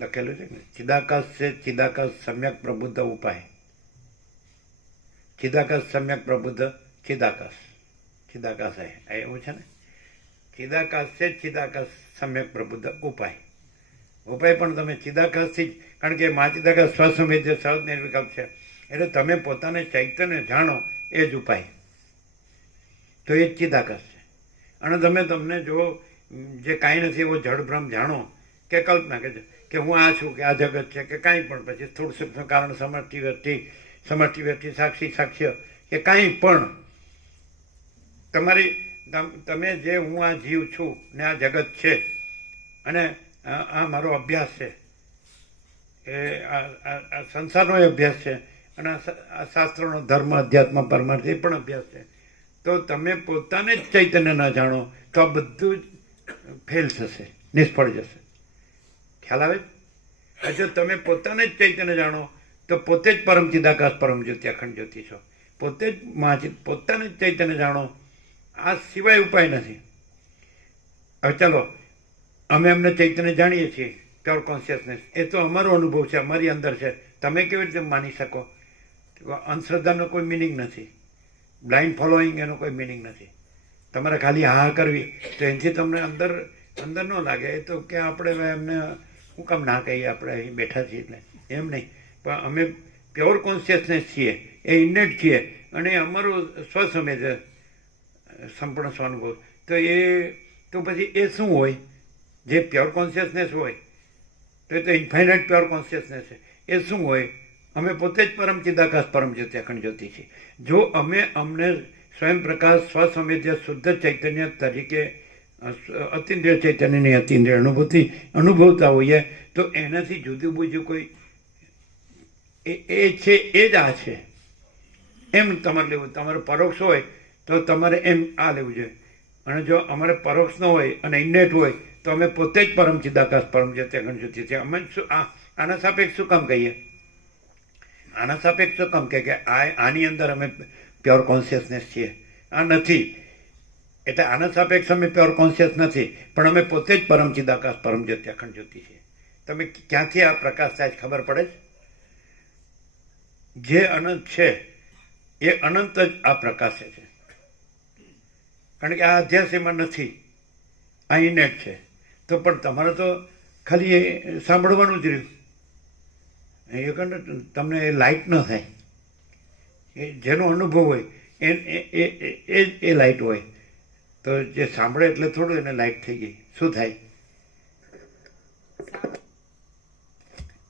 લખેલું છે ને, ચિદાકાશ છે ચિદાકાશ સમ્યક પ્રબુદ્ધ ઉપાય. ચિદાકાશ સમ્યક પ્રબુદ્ધ ચિદાકાશ, ચિદાકાશ એવું છે ને, ચિદાકાશ છે ચિદાકાશ સમ્યક પ્રબુદ્ધ ઉપાય. ઉપાય પણ તમે ચિદાકાશથી જ, કારણ કે મહાચિદાકાશ સ્વસંવેદ્ય સહજ નિર્વિકલ્પ છે, એટલે તમે પોતાને ચૈતન્ય જાણો એ જ ઉપાય. તો એ જ ચિદાકાશ છે. અને તમે તમને જો જે કાંઈ નથી એવો જડભ્રમ જાણો કે કલ્પના કે હું આ છું કે આ જગત છે કે કાંઈ પણ, પછી સ્થૂળ સૂક્ષ્મ કારણ સમષ્ટિ વ્યક્તિ સાક્ષી સાક્ષ્ય કે કાંઈ પણ તમારી, તમે જે હું આ જીવ છું ને આ જગત છે અને આ મારો અભ્યાસ છે, એ આ સંસારનો અભ્યાસ છે અને આ શાસ્ત્રોનો ધર્મ અધ્યાત્મ પરમાર્થ એ પણ અભ્યાસ છે. તો તમે પોતાને જ ચૈતન્ય ન જાણો તો આ બધું જ ફેલ થશે, નિષ્ફળ જશે. ખ્યાલ આવે? જો તમે પોતાને જ ચૈતન્ય જાણો તો પોતે જ પરમ ચિદાકાશ પરમ જ્યોતિ અખંડ જ્યોતિ છો, પોતે જ પોતાને જ ચૈતન્ય જાણો. આ સિવાય ઉપાય નથી. હવે ચાલો અમે એમને ચૈતન્ય જાણીએ છીએ, પ્યોર કોન્શિયસનેસ, એ તો અમારો અનુભવ છે, અમારી અંદર છે. તમે કેવી રીતે માની શકો? અંધશ્રદ્ધાનો કોઈ મિનિંગ નથી, બ્લાઇન્ડ ફોલોઈંગ એનો કોઈ મિનિંગ નથી. તમારે ખાલી હા કરવી તો એનાથી તમને અંદર અંદર ન લાગે, એ તો કે આપણે એમને હું કામ ના કહીએ, આપણે અહીં બેઠા છીએ એટલે એમ નહીં. પણ અમે પ્યોર કોન્શિયસનેસ છીએ, એ ઇન્નેટ છીએ અને અમારું સ્વસમેજ સંપૂર્ણ સ્વાનુભવ. તો એ તો પછી એ શું હોય? જે પ્યોર કોન્શિયસનેસ હોય તો એ તો ઇન્ફાઇનાઇટ પ્યોર કોન્શિયસનેસ છે. એ શું હોય? અમે પોતે જ પરમ ચિદાકાશ પરમ જ્યોતિ અખંડ જ્યોતિ છીએ. જો અમે અમને સ્વયં પ્રકાશ સ્વસંવેદ્ય શુદ્ધ ચૈતન્ય તરીકે અતિન્દ્રિય ચૈતન્યની અતિન્દ્રિય અનુભવતા હોઈએ તો એનાથી જુદું બીજું કોઈ એ છે એ જ આ છે એમ તમારે લેવું. તમારે પરોક્ષ હોય તો તમારે એમ આ લેવું જોઈએ. અને જો અમારે પરોક્ષ ન હોય અને ઇન્નેટ હોય તો અમે પોતે જ પરમ ચિદાકાશ પરમ જ્યોતિ અખંડ જ્યોતિ છે. અમે શું આના સાપેક્ષ શું કામ કહીએ? આના સાપેક્ષ શું કામ કે આની અંદર અમે પ્યોર કોન્શિયસનેસ છીએ? આ નથી. એટલે આના સાપેક્ષ અમે પ્યોર કોન્શિયસ નથી, પણ અમે પોતે જ પરમ ચિદાકાશ પરમ જ્યોતિ અખંડ જ્યોતિ છીએ. તમે ક્યાંથી આ પ્રકાશ થાય ખબર પડે છે? જે અનંત છે એ અનંત જ આ પ્રકાશે છે. કારણ કે આ અધ્યાસમાં નથી, આ ઇનેટ છે. તો પણ તમારે તો ખાલી સાંભળવાનું જ રહ્યું. એ તમને લાઇટ ન થાય. એ જેનો અનુભવ હોય એ લાઇટ હોય. તો જે સાંભળે એટલે થોડું એને લાઇટ થઈ ગઈ. શું થાય?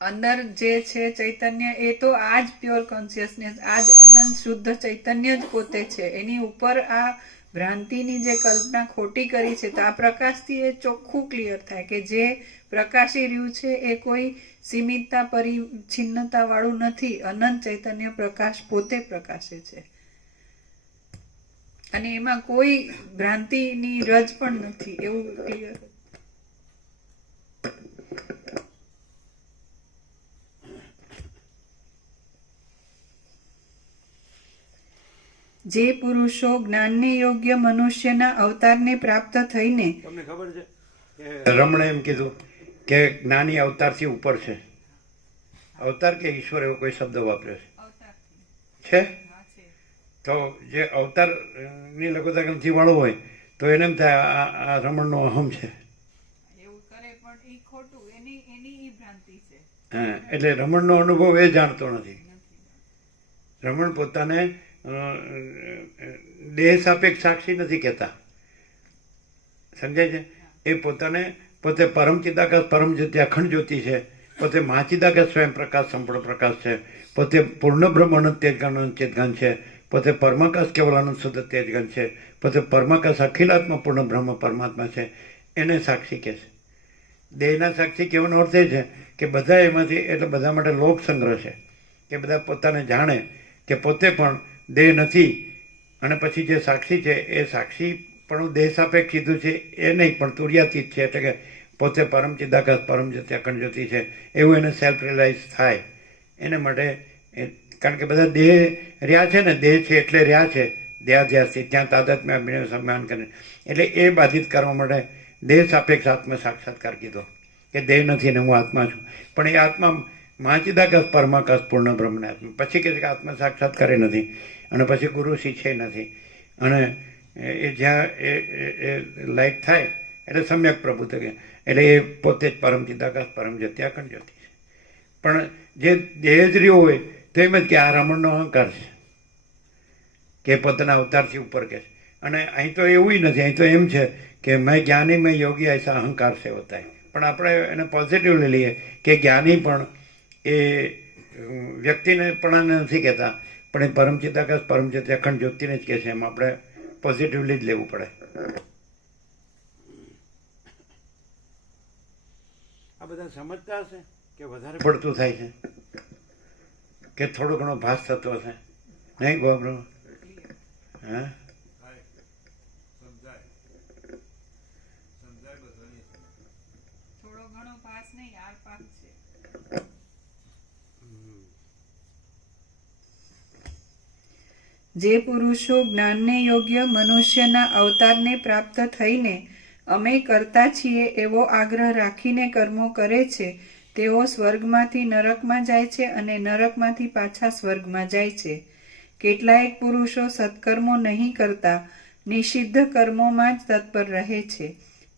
અંદર જે છે ચૈતન્ય એ તો આ જ પ્યોર કોન્શિયસનેસ, આ જ અનંત શુદ્ધ ચૈતન્ય જ પોતે છે. એની ઉપર આ ભ્રાંતિની જે કલ્પના ખોટી કરી છે તો આ પ્રકાશથી એ ચોખ્ખું ક્લિયર થાય કે જે પ્રકાશી રહ્યું છે એ કોઈ સીમિતતા પરિચ્છિન્નતા વાળું નથી. અનંત ચૈતન્ય પ્રકાશ પોતે પ્રકાશે છે અને એમાં કોઈ ભ્રાંતિની રજ પણ નથી. એવું ક્લિયર. જે પુરુષો જ્ઞાનને યોગ્ય મનુષ્યના અવતારને પ્રાપ્ત થઈને, તમને ખબર છે કે રમણે એમ કીધું કે જ્ઞાની અવતારથી ઉપર છે. અવતાર કે ઈશ્વર એવો કોઈ શબ્દ વાપર્યો છે? તો જે અવતારની લઘુતા ગ્રંથિ વાળો હોય તો એને એમ થાય આ રમણનો અહમ છે. એવું કરે પણ એ ખોટું. એની ભ્રાંતિ છે. હા, એટલે રમણનો અનુભવ એ જાણતો નથી. રમણ પોતાને દેહ સાપેક્ષ સાક્ષી નથી કહેતા. સમજાય છે? એ પોતે પરમ ચિદાકાશ પરમ જ્યોતિ અખંડ જ્યોતિ છે. પોતે મહાચિદાકાશ સ્વયં પ્રકાશ સંપૂર્ણ પ્રકાશ છે. પોતે પૂર્ણ બ્રહ્મ અનંત તેજગણ ચેતગણ છે. પોતે પરમાકાશ કેવલ આનંદ શુદ્ધ તેજગણ છે. પોતે પરમાકાશ અખિલાત્મા પૂર્ણ બ્રહ્મ પરમાત્મા છે. એને સાક્ષી કહે છે. દેહના સાક્ષી કહેવાનો અર્થ એ છે કે બધા એમાંથી, એટલે બધા માટે લોક સંગ્રહ છે કે બધા પોતાને જાણે કે પોતે પણ દેહ નથી. અને પછી જે સાક્ષી છે એ સાક્ષી પણ દેહ સાપેક્ષ કીધું છે એ નહીં, પણ તુર્યાતીત છે. એટલે કે પોતે પરમ ચિદાકાશ પરમ જ્યોતિ અખંડ જ્યોતિ છે એવું એને સેલ્ફ રિયલાઇઝ થાય. એના માટે કારણ કે બધા દેહ રહ્યા છે ને, દેહ છે એટલે રહ્યા છે દેહાધ્યાસથી, ત્યાં તાદાત્મ્ય અભિનય સન્માન કરે. એટલે એ બાધિત કરવા માટે દેહ સાપેક્ષ આત્મ સાક્ષાત્કાર કીધો કે દેહ નથી ને હું આત્મા છું. પણ એ આત્મા મહાચિદાકાશ પરમાકાશ પૂર્ણ બ્રહ્મને આત્મા. પછી કહે છે કે આત્મ સાક્ષાત્કાર નથી અને પછી ગુરુ શીખે નથી. અને એ જ્યાં એ લાઇટ થાય એટલે સમ્યક પ્રભુ તકે, એટલે એ પોતે જ પરમ ચિદાકાશ પરમ જ્યોતિ અખંડ જ્યોતિ છે. પણ જે દેહ જ રહ્યો હોય તો એમ જ કે આ રમણનો અહંકાર છે કે પોતાના અવતારથી ઉપર કે છે. અને અહીં તો એવું નથી. અહીં તો એમ છે કે મેં જ્ઞાની મેં યોગી ऐसा અહંકાર से होता है. પણ આપણે એને પોઝિટિવલી લઈએ કે જ્ઞાની પણ એ વ્યક્તિને પણ નથી કહેતા, પણ એ પરમ ચિદાકાશ પરમ જ્યોતિ અખંડ જ્યોતિને જ કહે છે. એમ આપણે પોઝિટિવલી જ લેવું પડે. આ બધા સમજતા હશે કે વધારે પડતું થાય છે કે થોડો ઘણો ભાસ થતો હશે? નહીં ગોબરો? હા, થોડો ઘણો પાસ નહીં, આર પાસ છે. જે પુરુષો જ્ઞાનને યોગ્ય મનુષ્યના અવતારને પ્રાપ્ત થઈને અમે કરતા છીએ એવો આગ્રહ રાખીને કર્મો કરે છે તેઓ સ્વર્ગમાંથી નરકમાં જાય છે અને નરકમાંથી પાછા સ્વર્ગમાં જાય છે. કેટલાયક પુરુષો સત્કર્મો નહીં કરતા નિષિદ્ધ કર્મોમાં જ તત્પર રહે છે.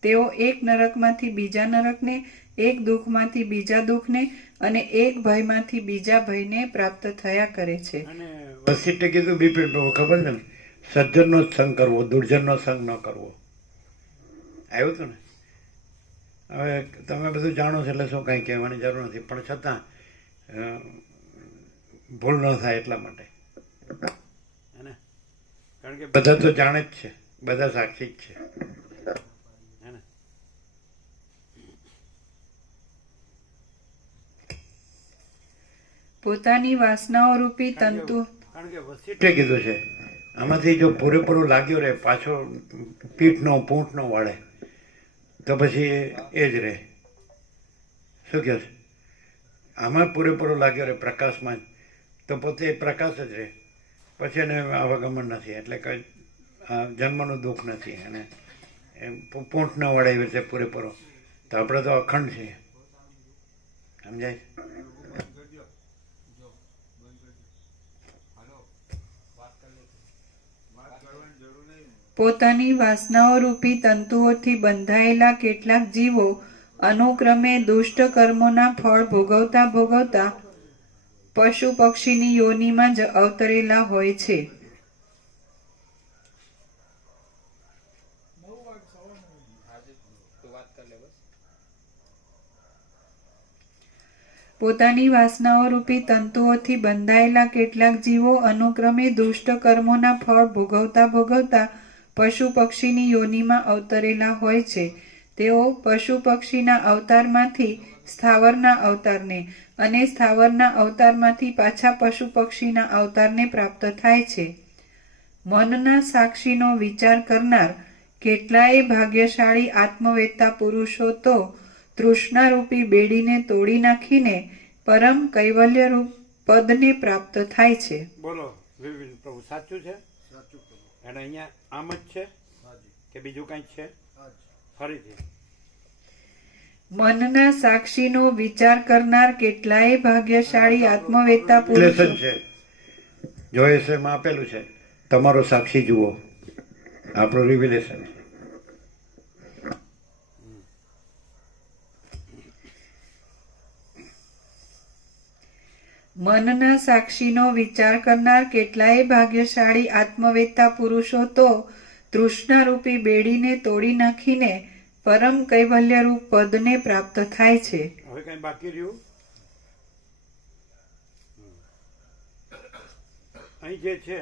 તેઓ એક નરકમાંથી બીજા નરકને, એક દુઃખમાંથી બીજા દુઃખને અને એક ભયમાંથી બીજા ભયને પ્રાપ્ત થયા કરે છે. અને વસિષ્ઠે કીધું બિપિન પ્રભુ ખબર છે ને, સજ્જનનો જ સંગ કરવો, દુર્જનનો સંગ ન કરવો. આવ્યું હતું ને? હવે તમે બધું જાણો છો એટલે શું કંઈ કહેવાની જરૂર નથી, પણ છતાં ભૂલ ન થાય એટલા માટે હે ને, કારણ કે બધા તો જાણે જ છે, બધા સાક્ષી જ છે હે ને. પોતાની વાસનાઓ રૂપી તંતુ કારણ કે વસીઠે કીધું છે આમાંથી જો પૂરેપૂરું લાગ્યું રહે, પાછો પૂંઠ નો વાળે તો પછી એ જ રહે. શું કહે છે? આમાં પૂરેપૂરું લાગ્યું રહે પ્રકાશમાં જ, તો પોતે પ્રકાશ જ રહે, પછી એને આવાગમન નથી, એટલે કંઈ જન્મનું દુઃખ નથી, અને એમ પૂંઠ ન વળે એવી રીતે પૂરેપૂરો. તો આપણે તો અખંડ છીએ, સમજાય? પોતાની વાસનાઓ રૂપી તંતુઓથી બંધાયેલા કેટલાક જીવો અનુક્રમે દુષ્ટ કર્મોના ફળ ભોગવતા ભોગવતા પશુ પક્ષીની યોનિમાં જ અવતરેલા હોય છે. પોતાની વાસનાઓ રૂપી તંતુઓથી બંધાયેલા કેટલાક જીવો અનુક્રમે દુષ્ટ કર્મોના ફળ ભોગવતા ભોગવતા પશુ પક્ષીની યોનિમાં અવતરેલા હોય છે. તેઓ પશુ પક્ષીના અવતારમાંથી સ્થાવરના અવતારને અને સ્થાવરના અવતારમાંથી પાછા પશુ પક્ષીના અવતારને પ્રાપ્ત થાય છે. મનના સાક્ષીનો વિચાર કરનાર કેટલાય ભાગ્યશાળી આત્મવેત્તા પુરુષો તો તૃષ્ણારૂપી બેડીને તોડી નાખીને પરમ કૈવલ્યરૂપ પદને પ્રાપ્ત થાય છે. બોલો વિપિન પ્રભુ, સાચું છે? સાચું કહો. અને અહીંયા આમ જ છે હાજી કે બીજું કંઈક છે? હાજી. ફરીથી મનના સાક્ષીનો વિચાર કરનાર કેટલાય ભાગ્યશાળી આત્મવેત્તા પુરુષો રિલેશન છે, જો એમાં આપેલું છે તમારો સાક્ષી જુઓ, આપણું રિવિલેશન છે. મનના સાક્ષીનો વિચાર કરનાર કેટલાય ભાગ્યશાળી આત્મવેત્તા પુરુષો તો તૃષ્ણારૂપી બેડીને તોડી નાખીને પરમ કૈવલ્યરૂપ પદને પ્રાપ્ત થાય છે. હવે કઈ બાકી રહ્યું? અહીં જે છે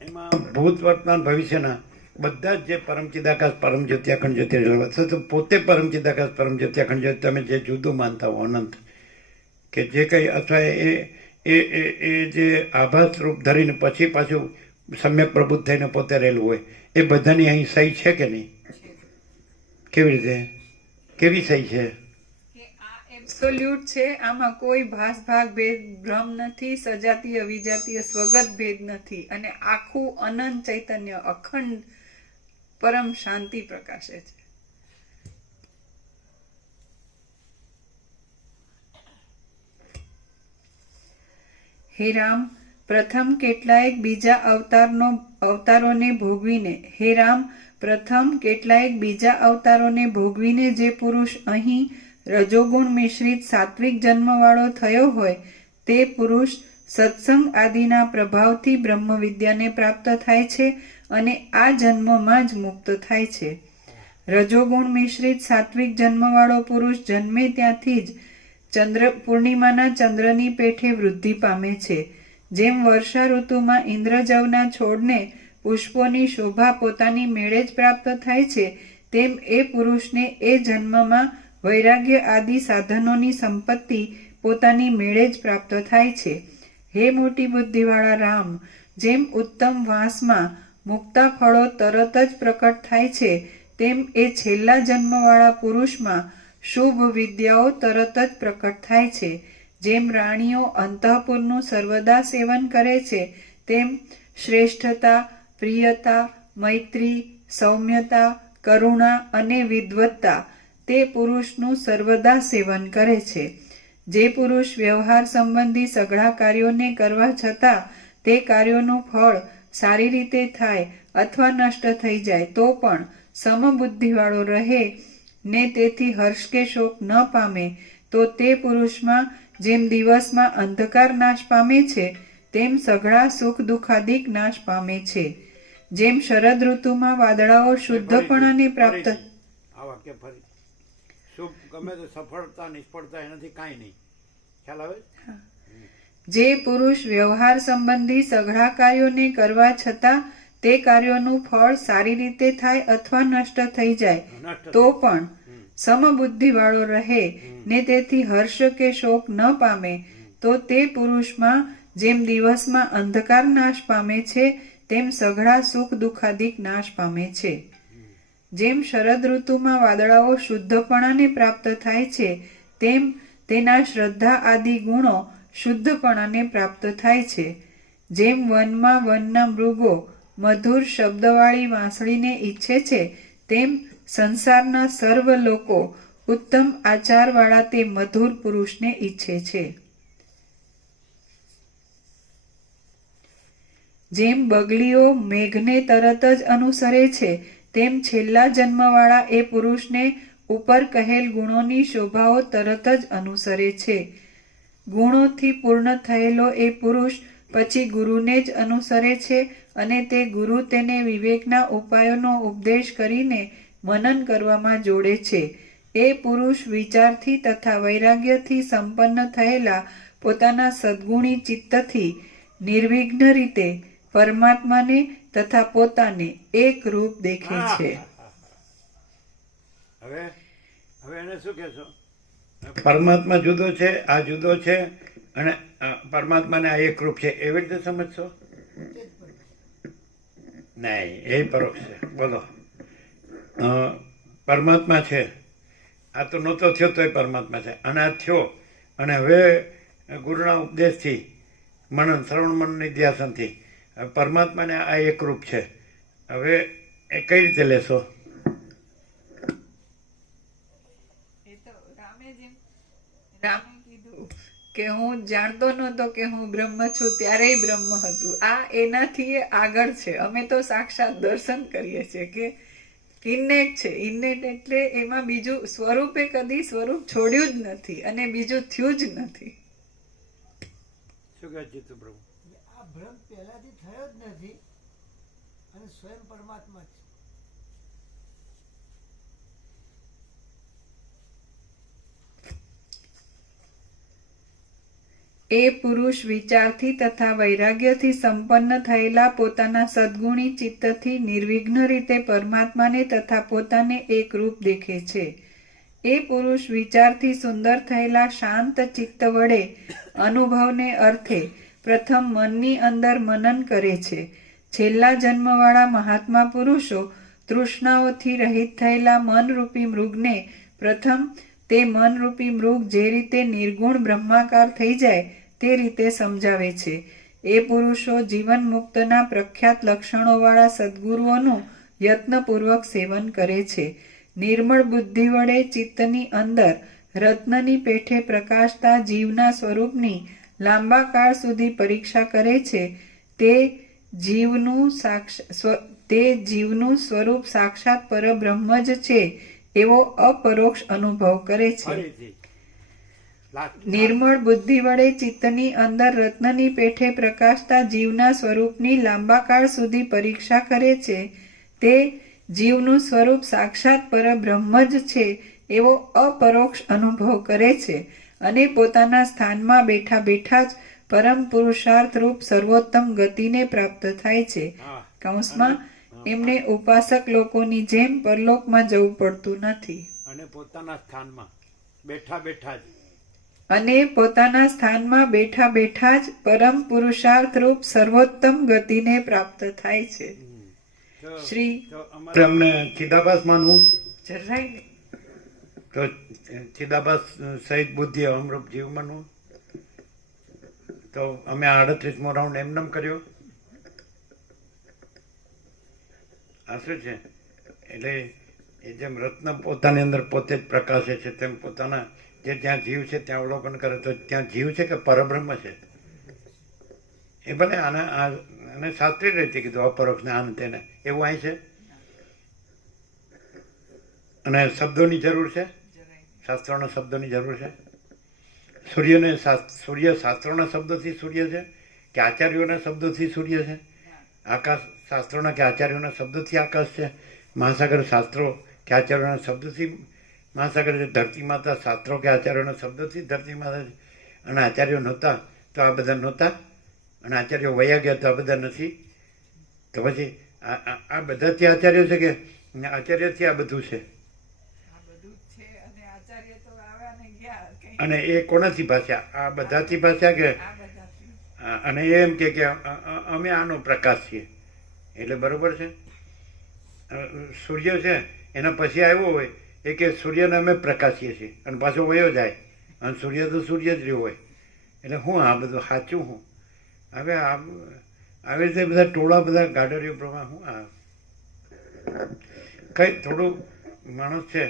એમાં ભૂત વર્તમાન ભવિષ્યના બધા જ જે પરમ ચિદાકાશ પરમ જ્યોતિ અખંડ જ્યોતિ તો પોતે પરમ ચિદાકાશ પરમ જ્યોતિ અખંડ જ્યોતિ તમે જે જુદું માનતા હો અનંત કે જે કંઈ, અથવા એ જે આભાસ રૂપ ધરીને પછી પાછું સમ્યક પ્રબુદ્ધ થઈને પોતે રહેલું હોય, એ બધાની અહીં સહી છે કે નહીં? કેવી રીતે? કેવી સહી છે? એબ્સોલ્યુટ છે. આમાં કોઈ ભાસ ભાગ ભેદ ભ્રમ નથી, સજાતીય વિજાતીય સ્વગત ભેદ નથી, અને આખું અનંત ચૈતન્ય અખંડ પરમ શાંતિ પ્રકાશે છે. હે રામ, પ્રથમ કેટલાયક બીજા અવતારોને ભોગવીને જે પુરુષ અહીં રજોગુણ મિશ્રિત સાત્વિક જન્મવાળો થયો હોય તે પુરુષ સત્સંગ આદિના પ્રભાવથી બ્રહ્મ વિદ્યાને પ્રાપ્ત થાય છે અને આ જન્મમાં જ મુક્ત થાય છે. રજોગુણ મિશ્રિત સાત્વિક જન્મવાળો પુરુષ જન્મે ત્યાંથી જ પૂર્ણિમાના ચંદ્રની પેઠે વૃદ્ધિ પામે છે. જેમ વર્ષા ઋતુમાં ઇન્દ્રજવના છોડને પુષ્પોની શોભા પોતાની મેળે જ પ્રાપ્ત થાય છે, તેમ એ પુરુષને એ જન્મમાં વૈરાગ્ય આદિ સાધનોની સંપત્તિ પોતાની મેળે જ પ્રાપ્ત થાય છે. હે મોટી બુદ્ધિવાળા રામ, જેમ ઉત્તમ વાંસમાં મુક્તા ફળો તરત જ પ્રકટ થાય છે, તેમ એ છેલ્લા જન્મવાળા પુરુષમાં શુભ વિદ્યાઓ તરત જ પ્રકટ થાય છે. જેમ રાણીઓ અંતઃપુરનું સર્વદા સેવન કરે છે, તેમ શ્રેષ્ઠતા, પ્રિયતા, મૈત્રી, સૌમ્યતા, કરુણા અને વિદ્વત્તા તે પુરુષનું સર્વદા સેવન કરે છે. જે પુરુષ વ્યવહાર સંબંધી સઘળા કાર્યોને કરવા છતાં તે કાર્યોનું ફળ સારી રીતે થાય અથવા નષ્ટ થઈ જાય તો પણ સમબુદ્ધિવાળો રહે ને તેથી હર્ષ કે શોક ન પામે, તો તે પુરુષમાં જેમ દિવસમાં અંધકાર નાશ પામે છે, તેમ સઘળા સુખ દુઃખાદિક નાશ પામે છે. જેમ શરદ ઋતુમાં વાદળાઓ શુદ્ધપણાને પ્રાપ્ત શુભ ગમે તે સફળતા નિષ્ફળતા એનાથી કાંઈ નહીં. ખ્યાલ આવે? જે પુરુષ વ્યવહાર સંબંધી સઘળા કાર્યોને કરવા છતાં તે કાર્યોનું ફળ સારી રીતે થાય અથવા નષ્ટ થઈ જાય નષ્ટ તો થાય. પણ સમબુદ્ધિવાળો રહે ને તેથી હર્ષ કે શોક ન પામે તો તે પુરુષમાં જેમ દિવસમાં અંધકાર નાશ પામે છે તેમ સઘળા સુખ દુઃખાદિક નાશ પામે છે. જેમ શરદ ઋતુમાં વાદળાઓ શુદ્ધપણાને પ્રાપ્ત થાય છે તેમ તેના શ્રદ્ધા આદિ ગુણો શુદ્ધપણાને પ્રાપ્ત થાય છે. જેમ વનમાં વનના મૃગો મધુર શબ્દવાળી વાંસળીને ઈચ્છે છે તેમ સંસારના સર્વ લોકો ઉત્તમ આચારવાળા તે મધુર પુરુષને ઈચ્છે છે. જેમ બગલીઓ મેઘને તરત જ અનુસરે છે તેમ છેલ્લા જન્મવાળા એ પુરુષને ઉપર કહેલ ગુણોની શોભાઓ તરત જ અનુસરે છે. ગુણોથી પૂર્ણ થયેલો એ પુરુષ પછી ગુરુને જ અનુસરે છે અને તે ગુરુ તેને વિવેકના ઉપાયોનો ઉપદેશ કરીને મનન કરવામાં જોડે છે. એ પુરુષ વિચારથી તથા વૈરાગ્યથી સંપન્ન થયેલા પોતાના સદ્ગુણી ચિત્તથી નિર્વિઘ્ન રીતે પરમાત્માને તથા પોતાને એક રૂપ દેખે છે. હવે હવે એને શું કહેશો? પરમાત્મા જુદો છે, આ જુદો છે, અને પરમાત્માને આ એક રૂપ છે, એવી રીતે સમજશો? નહીં, એ પરોક્ષ છે. બોલો. પરમાત્મા છે, આ તો નહોતો થયો તોય પરમાત્મા છે, અને આ થયો, અને હવે ગુરુના ઉપદેશથી મનન શ્રવણ મનન નિધ્યાસનથી પરમાત્માને આ એક રૂપ છે. હવે એ કઈ રીતે લેશો? રામે કીધું કે હું જાણતો નહોતો કે હું બ્રહ્મ છું ત્યારે બ્રહ્મ હતું. આ એનાથી આગળ છે. અમે તો સાક્ષાત દર્શન કરીએ છીએ કે ઇન્નેટ છે. ઇન્નેટ એટલે એમાં બીજું સ્વરૂપે કદી સ્વરૂપ છોડ્યું જ નથી અને બીજું થયું જ નથી. શું કહે જીતુ પ્રભુ? આ ભ્રમ પહેલાથી થયો જ નથી અને સ્વયં પરમાત્મા છે. એ પુરુષ વિચારથી તથા વૈરાગ્યથી સંપન્ન થયેલા પોતાના સદ્ગુણી ચિત્તથી નિર્વિઘ્ન રીતે પરમાત્માને તથા પોતાને એક રૂપ દેખે છે. એ પુરુષ વિચારથી સુંદર થયેલા શાંત ચિત્ત વડે અનુભવને અર્થે પ્રથમ મનની અંદર મનન કરે છે. છેલ્લા જન્મવાળા મહાત્મા પુરુષો તૃષ્ણાઓથી રહિત થયેલા મનરૂપી મૃગને પ્રથમ તે મનરૂપી મૃગ જે રીતે નિર્ગુણ બ્રહ્માકાર થઈ જાય તે રીતે સમજાવે છે. એ પુરુષો જીવન મુક્તના પ્રખ્યાત લક્ષણોવાળા સદ્ગુરુઓનું યત્નપૂર્વક સેવન કરે છે. નિર્મળ બુદ્ધિ વડે ચિત્તની અંદર રત્નની પેઠે પ્રકાશતા જીવના સ્વરૂપની લાંબા કાળ સુધી પરીક્ષા કરે છે. તે જીવનું સ્વરૂપ સાક્ષાત પરબ્રહ્મ જ છે એવો અપરોક્ષ અનુભવ કરે છે. ફરીથી. નિર્મળ બુદ્ધિ વડે ચિત્તની અંદર રત્નની પેઠે પ્રકાશતા જીવના સ્વરૂપની લાંબા કાળ સુધી પરીક્ષા કરે છે. તે જીવનું સ્વરૂપ સાક્ષાત પરબ્રહ્મ જ છે એવો અપરોક્ષ અનુભવ કરે છે અને પોતાના સ્થાનમાં બેઠા બેઠા જ પરમ પુરુષાર્થ રૂપ સર્વોત્તમ ગતિને પ્રાપ્ત થાય છે. કૌંસમાં એમને ઉપાસક લોકોની જેમ પરલોકમાં જવું પડતું નથી અને પોતાના સ્થાનમાં બેઠા બેઠા જ પરમ પુરુષાર્થ રૂપ સર્વોત્તમ ગતિને પ્રાપ્ત થાય છે. શ્રી અમને ચિદાભાસ માનવું જરાય નહીં. તો ચિદાભાસ સહિત બુદ્ધિ અમરૂપ જીવ માનવું. તો અમે 38મો રાઉન્ડ એમનેમ કર્યો. આ શું છે? એટલે એ જેમ રત્ન પોતાની અંદર પોતે જ પ્રકાશે છે તેમ પોતાના જે જ્યાં જીવ છે ત્યાં અવલોકન કરે તો ત્યાં જીવ છે કે પરબ્રહ્મ છે? એ ભલે આને શાસ્ત્રી રીતે કીધું અપરોક્ષ ને આને તેને, એવું અહીં છે. અને શબ્દોની જરૂર છે, શાસ્ત્રોના શબ્દોની જરૂર છે. સૂર્ય શાસ્ત્રોના શબ્દોથી સૂર્ય છે કે આચાર્યોના શબ્દોથી સૂર્ય છે? આકાશ શાસ્ત્રોના કે આચાર્યોના શબ્દોથી આકાશ છે? મહાસાગર શાસ્ત્રો કે આચાર્યોના શબ્દથી મહાસાગર ધરતી માતા શાસ્ત્રો કે આચાર્યોના શબ્દોથી ધરતી માતા છે. અને આચાર્યો નહોતા તો આ બધા નહોતા, અને આચાર્યો વયા ગયા તો આ બધા નથી. તો પછી આ બધાથી આચાર્યો છે કે આચાર્યથી આ બધું છે? આ બધું જ છે અને આચાર્ય તો આવ્યા ને ગયા કંઈ અને એ કોનાથી ભાષ્યા? આ બધાથી ભાષ્યા કે આ બધાથી. અને એમ કે અમે આનો પ્રકાશ છીએ એટલે બરોબર છે. સૂર્ય છે એના પછી આવ્યો હોય એ કે સૂર્યને અમે પ્રકાશીએ છીએ અને પાછો વયો જાય, અને સૂર્ય તો સૂર્ય જ રહ્યો હોય. એટલે હું આ બધું સાચું હું હવે આવી રીતે બધા ટોળા બધા ગાડરીઓ પ્રમાણે હું આ કંઈ થોડું માણસ છે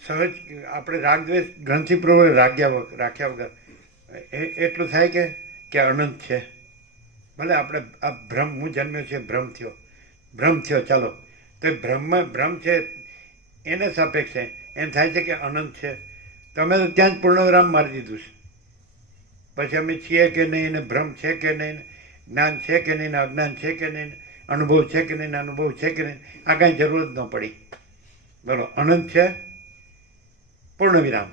સહજ આપણે રાગદ્વેષ ગ્રંથિપૂર્વક રાખ્યા વગર એટલું થાય કે અનંત છે. ભલે આપણે આ ભ્રમ હું જન્મ્યો છે ભ્રમ થયો ચાલો, તો એ ભ્રમ છે એને સાપેક્ષે એમ થાય છે કે અનંત છે. તો અમે તો ત્યાં જ પૂર્ણવિરામ મારી દીધું છે. પછી અમે છીએ કે નહીં, ને ભ્રમ છે કે નહીં, જ્ઞાન છે કે નહીં, ને અજ્ઞાન છે કે નહીં, અનુભવ છે કે નહીં, અનુભવ છે કે નહીં, આ કાંઈ જરૂર જ ન પડી. બોલો, અનંત છે પૂર્ણવિરામ.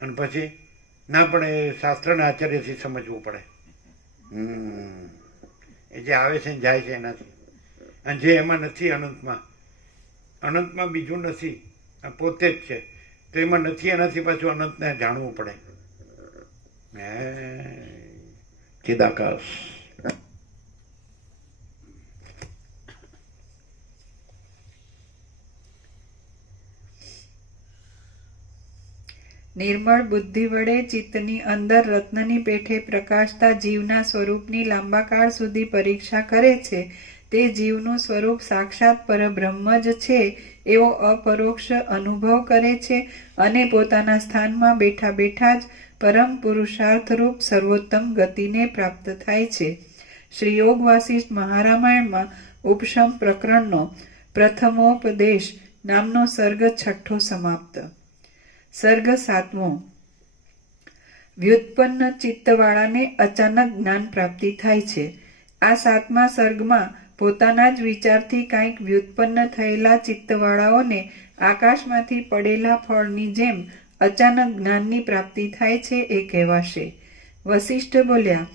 અને પછી ના પણ એ શાસ્ત્રના આચાર્યથી સમજવું પડે. એ જે આવે છે ને જાય છે એનાથી. અને જે એમાં નથી અનંતમાં બીજું નથી, આ પોતે જ છે. તો એમાં નથી એનાથી પાછું અનંતને જાણવું પડે. ચિદાકાશ. નિર્મળ બુદ્ધિ વડે ચિત્તની અંદર રત્નની પેઠે પ્રકાશતા જીવના સ્વરૂપની લાંબા કાળ સુધી પરીક્ષા કરે છે. તે જીવનું સ્વરૂપ સાક્ષાત પરબ્રહ્મ જ છે એવો અપરોક્ષ અનુભવ કરે છે અને પોતાના સ્થાનમાં બેઠા બેઠા જ પરમ પુરુષાર્થરૂપ સર્વોત્તમ ગતિને પ્રાપ્ત થાય છે. શ્રી યોગ વાસિષ્ઠ મહારામાયણમાં ઉપશમ પ્રકરણનો પ્રથમોપદેશ નામનો સર્ગ 6 સમાપ્ત. સર્ગ 7. વ્યુત્પન્ન ચિત્તવાળાને અચાનક જ્ઞાન પ્રાપ્તિ થાય છે. આ 7મા સર્ગમાં પોતાના જ વિચારથી કાંઈક વ્યુત્પન્ન થયેલા ચિત્તવાળાઓને આકાશમાંથી પડેલા ફળની જેમ અચાનક જ્ઞાનની પ્રાપ્તિ થાય છે એ કહેવાશે. વસિષ્ઠ બોલ્યા,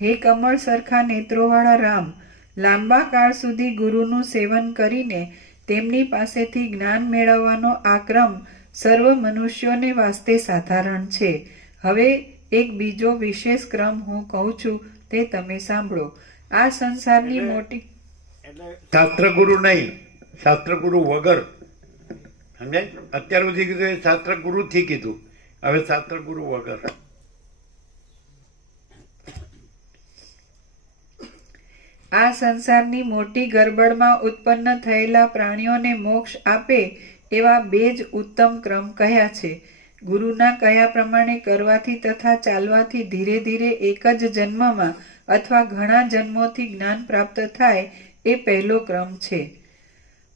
હે કમળ સરખા નેત્રોવાળા રામ, લાંબા કાળ સુધી ગુરુનું સેવન કરીને તેમની પાસેથી જ્ઞાન મેળવવાનો આ ક્રમ સર્વ મનુષ્યોને વાસ્તે સાધારણ છે. હવે એક બીજો વિશેષ ક્રમ હું કહું છું તે તમે સાંભળો. આ સંસારની મોટી શાસ્ત્રગુરુ નહીં, શાસ્ત્રગુરુ વગર. સમજાય? અત્યાર સુધી કીધું એ શાસ્ત્રગુરુથી કીધું, હવે શાસ્ત્રગુરુ વગર. આ સંસારની મોટી ગરબડમાં ઉત્પન્ન થયેલા પ્રાણીઓને મોક્ષ આપે એવા 2 જ ઉત્તમ ક્રમ કહ્યા છે. ગુરુના કહ્યા પ્રમાણે કરવાથી તથા ચાલવાથી ધીરે ધીરે એક જ જન્મમાં અથવા ઘણા જન્મોથી જ્ઞાન પ્રાપ્ત થાય એ પહેલો ક્રમ છે.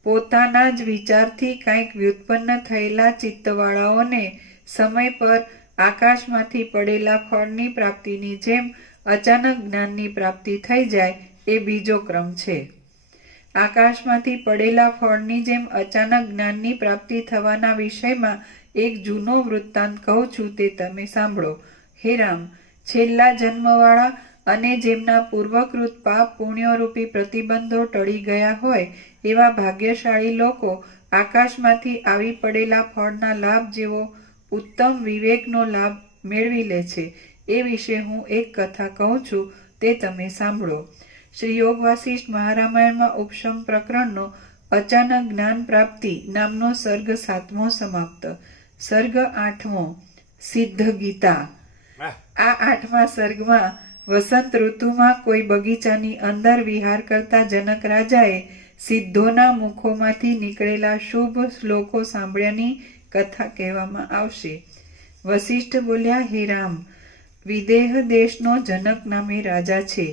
પોતાના જ વિચારથી કાંઈક વ્યુત્પન્ન થયેલા ચિત્તવાળાઓને સમય પર આકાશમાંથી પડેલા ફળની પ્રાપ્તિની જેમ અચાનક જ્ઞાનની પ્રાપ્તિ થઈ જાય એ બીજો ક્રમ છે. આકાશમાંથી પડેલા ફળની જેમ અચાનક જ્ઞાનની પ્રાપ્તિ થવાના વિષયમાં એક જૂનો વૃત્તાંત કહું છું તે તમે સાંભળો. હે રામ, છેલ્લા જન્મવાળા અને જેમના પૂર્વકૃત પાપ પુણ્યરૂપી પ્રતિબંધો ટળી ગયા હોય એવા ભાગ્યશાળી લોકો આકાશમાંથી આવી પડેલા ફળના લાભ જેવો ઉત્તમ વિવેકનો લાભ મેળવી લે છે. એ વિશે હું એક કથા કહું છું તે તમે સાંભળો. શ્રી યોગ વાસિષ્ઠ મહારામાયણમાં ઉપશમ પ્રકરણનો અચાનક જ્ઞાન પ્રાપ્તિ નામનો સર્ગ 7મો સમાપ્ત. સર્ગ 8મો સિદ્ધ ગીતા. આ 8મા સર્ગમાં વસંત ઋતુમાં કોઈ બગીચાની અંદર વિહાર કરતા જનક રાજાએ સિદ્ધોના મુખોમાંથી નીકળેલા શુભ શ્લોકો સાંભળ્યાની કથા કહેવામાં આવશે. વસિષ્ઠ બોલ્યા, હે રામ, વિદેહ દેશનો જનક નામે રાજા છે.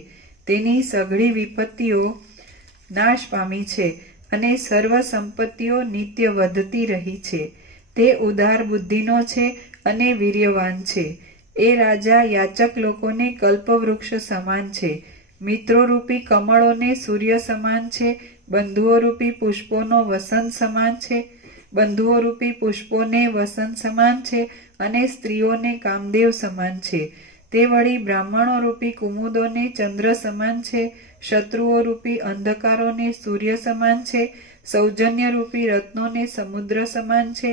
તેની સઘળી વિપત્તિઓ નાશ પામી છે અને સર્વ સંપત્તિઓ નિત્ય વધતી રહી છે. તે ઉદાર બુદ્ધિનો છે અને વીર્યવાન છે. એ રાજા યાચક લોકોને કલ્પવૃક્ષ સમાન છે. મિત્રોરૂપી કમળોને સૂર્ય સમાન છે. બંધુઓરૂપી પુષ્પોનો વસંત સમાન છે. બંધુઓરૂપી પુષ્પોને વસંત સમાન છે અને સ્ત્રીઓને કામદેવ સમાન છે. તે વળી બ્રાહ્મણોરૂપી કુમુદોને ચંદ્ર સમાન છે, શત્રુઓરૂપી અંધકારોને સૂર્ય સમાન છે, સૌજન્યરૂપી રત્નોને સમુદ્ર સમાન છે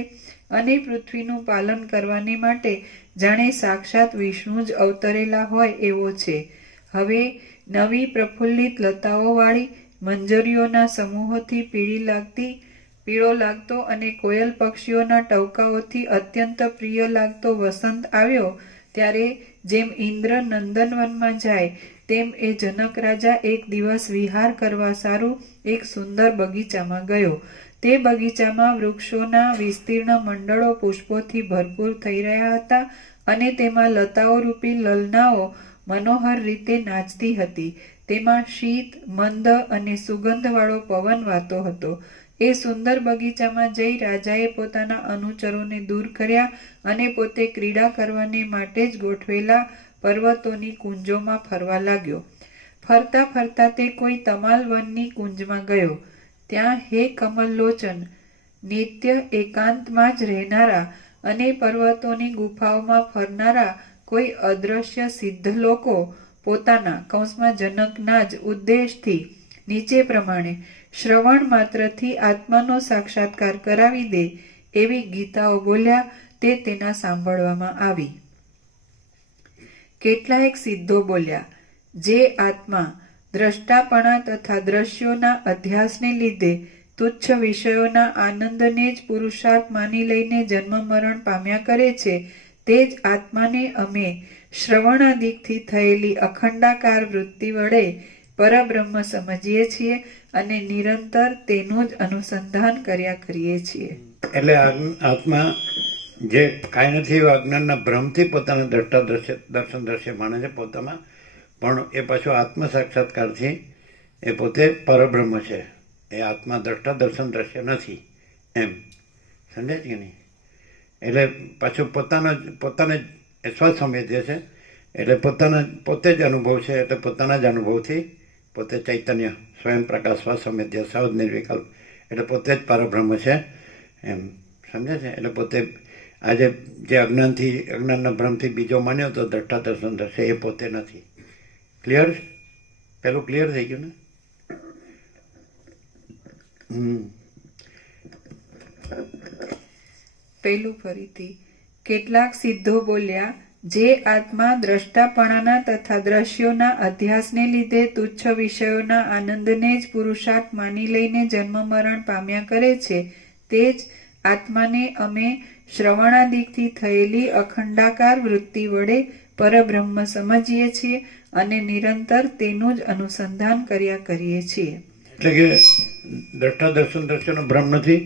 અને પૃથ્વીનું પાલન કરવાને માટે જાણે સાક્ષાત વિષ્ણુ જ અવતરેલા હોય એવો છે. હવે નવી પ્રફુલ્લિત લતાઓવાળી મંજરીઓના સમૂહોથી પીળો લાગતો અને કોયલ પક્ષીઓના ટવકાઓથી અત્યંત પ્રિય લાગતો વસંત આવ્યો ત્યારે જેમ ઇન્દ્ર નંદનવનમાં જાય તેમ એ જનક રાજા એક દિવસ વિહાર કરવા સારું એક સુંદર બગીચામાં ગયો. તે બગીચામાં વૃક્ષોના વિસ્તીર્ણ મંડળો પુષ્પોથી ભરપૂર થઈ રહ્યા હતા અને તેમાં લતાઓરૂપી લલનાઓ મનોહર રીતે નાચતી હતી. તેમાં શીત, મંદ અને સુગંધવાળો પવન વાતો હતો. એ સુંદર બગીચામાં જઈ રાજાએ પોતાના અનુચરોને દૂર કર્યા અને પોતે ક્રીડા કરવાને માટે જ ગોઠવેલા પર્વતોની કુંજોમાં ફરવા લાગ્યો. ફરતા ફરતા તે કોઈ તમાલ વનની કુંજમાં ગયો. ત્યાં હે કમલલોચન, નિત્ય એકાંતમાં જ રહેનારા અને પર્વતોની ગુફાઓમાં ફરનારા કોઈ અદ્રશ્ય સિદ્ધ લોકો પોતાના કૌંસમાં જનકના જ ઉદ્દેશથી નીચે પ્રમાણે શ્રવણ માત્રથી આત્માનો સાક્ષાત્કાર કરાવી દે એવી ગીતાઓ બોલ્યા તે તેના સાંભળવામાં આવી. કેટલાયક સિદ્ધો બોલ્યા, જે આત્મા દ્રષ્ટાપણા તથા દ્રશ્યોના અધ્યાસને લીધે તુચ્છ વિષયોના આનંદને જ પુરુષાર્થ માની લઈને જન્મ મરણ પામ્યા કરે છે, તે જ આત્માને અમે શ્રવણાદિકથી થયેલી અખંડાકાર વૃત્તિ વડે પરબ્રહ્મ સમજીએ છીએ અને નિરંતર તેનું જ અનુસંધાન કર્યા કરીએ છીએ. એટલે આત્મા જે કાંઈ નથી એવા અજ્ઞાનના ભ્રમથી પોતાના દર્શન દ્રશ્ય માને છે પોતામાં, પણ એ પાછો આત્મ સાક્ષાત્કારથી એ પોતે પરબ્રહ્મ છે. એ આત્મા દર્શન દ્રશ્ય નથી એમ સમજાય કે નહીં? એટલે પાછું પોતાને સ્વસંવેદ્ય છે, એટલે પોતે જ અનુભવ છે, એટલે પોતાના જ અનુભવથી પોતે ચૈતન્ય સ્વયં પ્રકાશ સ્વસંવેદ્ય સહજ નિર્વિકલ્પ એટલે પોતે જ પરબ્રહ્મ છે એમ સમજે છે. એટલે પોતે આજે જે અજ્ઞાનના ભ્રમથી બીજો માન્યો તો દ્રષ્ટા દર્શન દ્રશ્ય એ પોતે નથી. ક્લિયર? પેલું ક્લિયર થઈ ગયું ને? પેલું ફરીથી. કેટલાક સિદ્ધો બોલ્યા, જે આત્મા દ્રષ્ટાપણાના તથા દ્રશ્યોના અધ્યાસને લીધે તુચ્છ વિષયોના આનંદને જ પુરુષાર્થ માની લઈને જન્મ મરણ પામ્યા કરે છે, તે જ આત્માને અમે શ્રવણાદિકથી થયેલી અખંડાકાર વૃત્તિ વડે પરબ્રહ્મ સમજીએ છીએ અને નિરંતર તેનું જ અનુસંધાન કર્યા કરીએ છીએ. એટલે કે દ્રષ્ટા દર્શન દ્રશ્યનો ભ્રમ નથી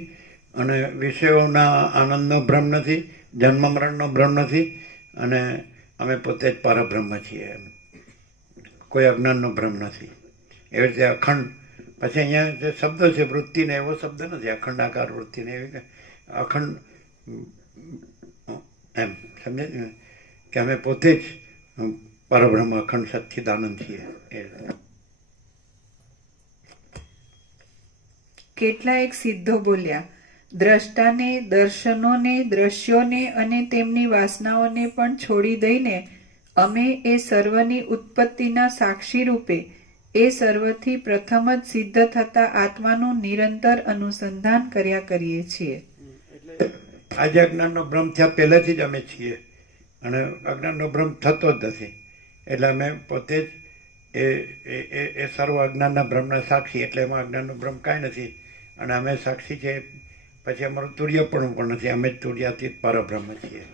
અને વિષયોના આનંદનો ભ્રમ નથી, જન્મ મરણનો ભ્રમ નથી અને અમે પોતે જ પરબ્રહ્મ છીએ એમ કોઈ અજ્ઞાનનો ભ્રમ નથી. એવી રીતે અખંડ પછી અહીંયા જે શબ્દ છે વૃત્તિને એવો શબ્દ નથી, અખંડાકાર વૃત્તિને એવી અખંડ એમ સમજે ને કે અમે પોતે જ પરબ્રહ્મ અખંડ સચ્ચિદાનંદ છીએ. કેટલાયક સિદ્ધો બોલ્યા, દ્રષ્ટાને, દર્શનોને, દ્રશ્યોને અને તેમની વાસનાઓને પણ છોડી દઈને અમે એ સર્વની ઉત્પત્તિના સાક્ષી રૂપે એ સર્વથી પ્રથમ જ સિદ્ધ થતા આત્માનું નિરંતર અનુસંધાન કર્યા કરીએ છીએ. આજે અજ્ઞાનનો ભ્રમ થયા પહેલેથી જ અમે છીએ અને અજ્ઞાનનો ભ્રમ થતો જ નથી. એટલે અમે પોતે જ એ સર્વ અજ્ઞાનના ભ્રમના સાક્ષી, એટલે એમાં અજ્ઞાનનો ભ્રમ કાંઈ નથી અને અમે સાક્ષી છે. પછી અમારું તુર્યપણું પણ નથી, અમે જ તુર્યાતીત પરબ્રહ્મ છીએ,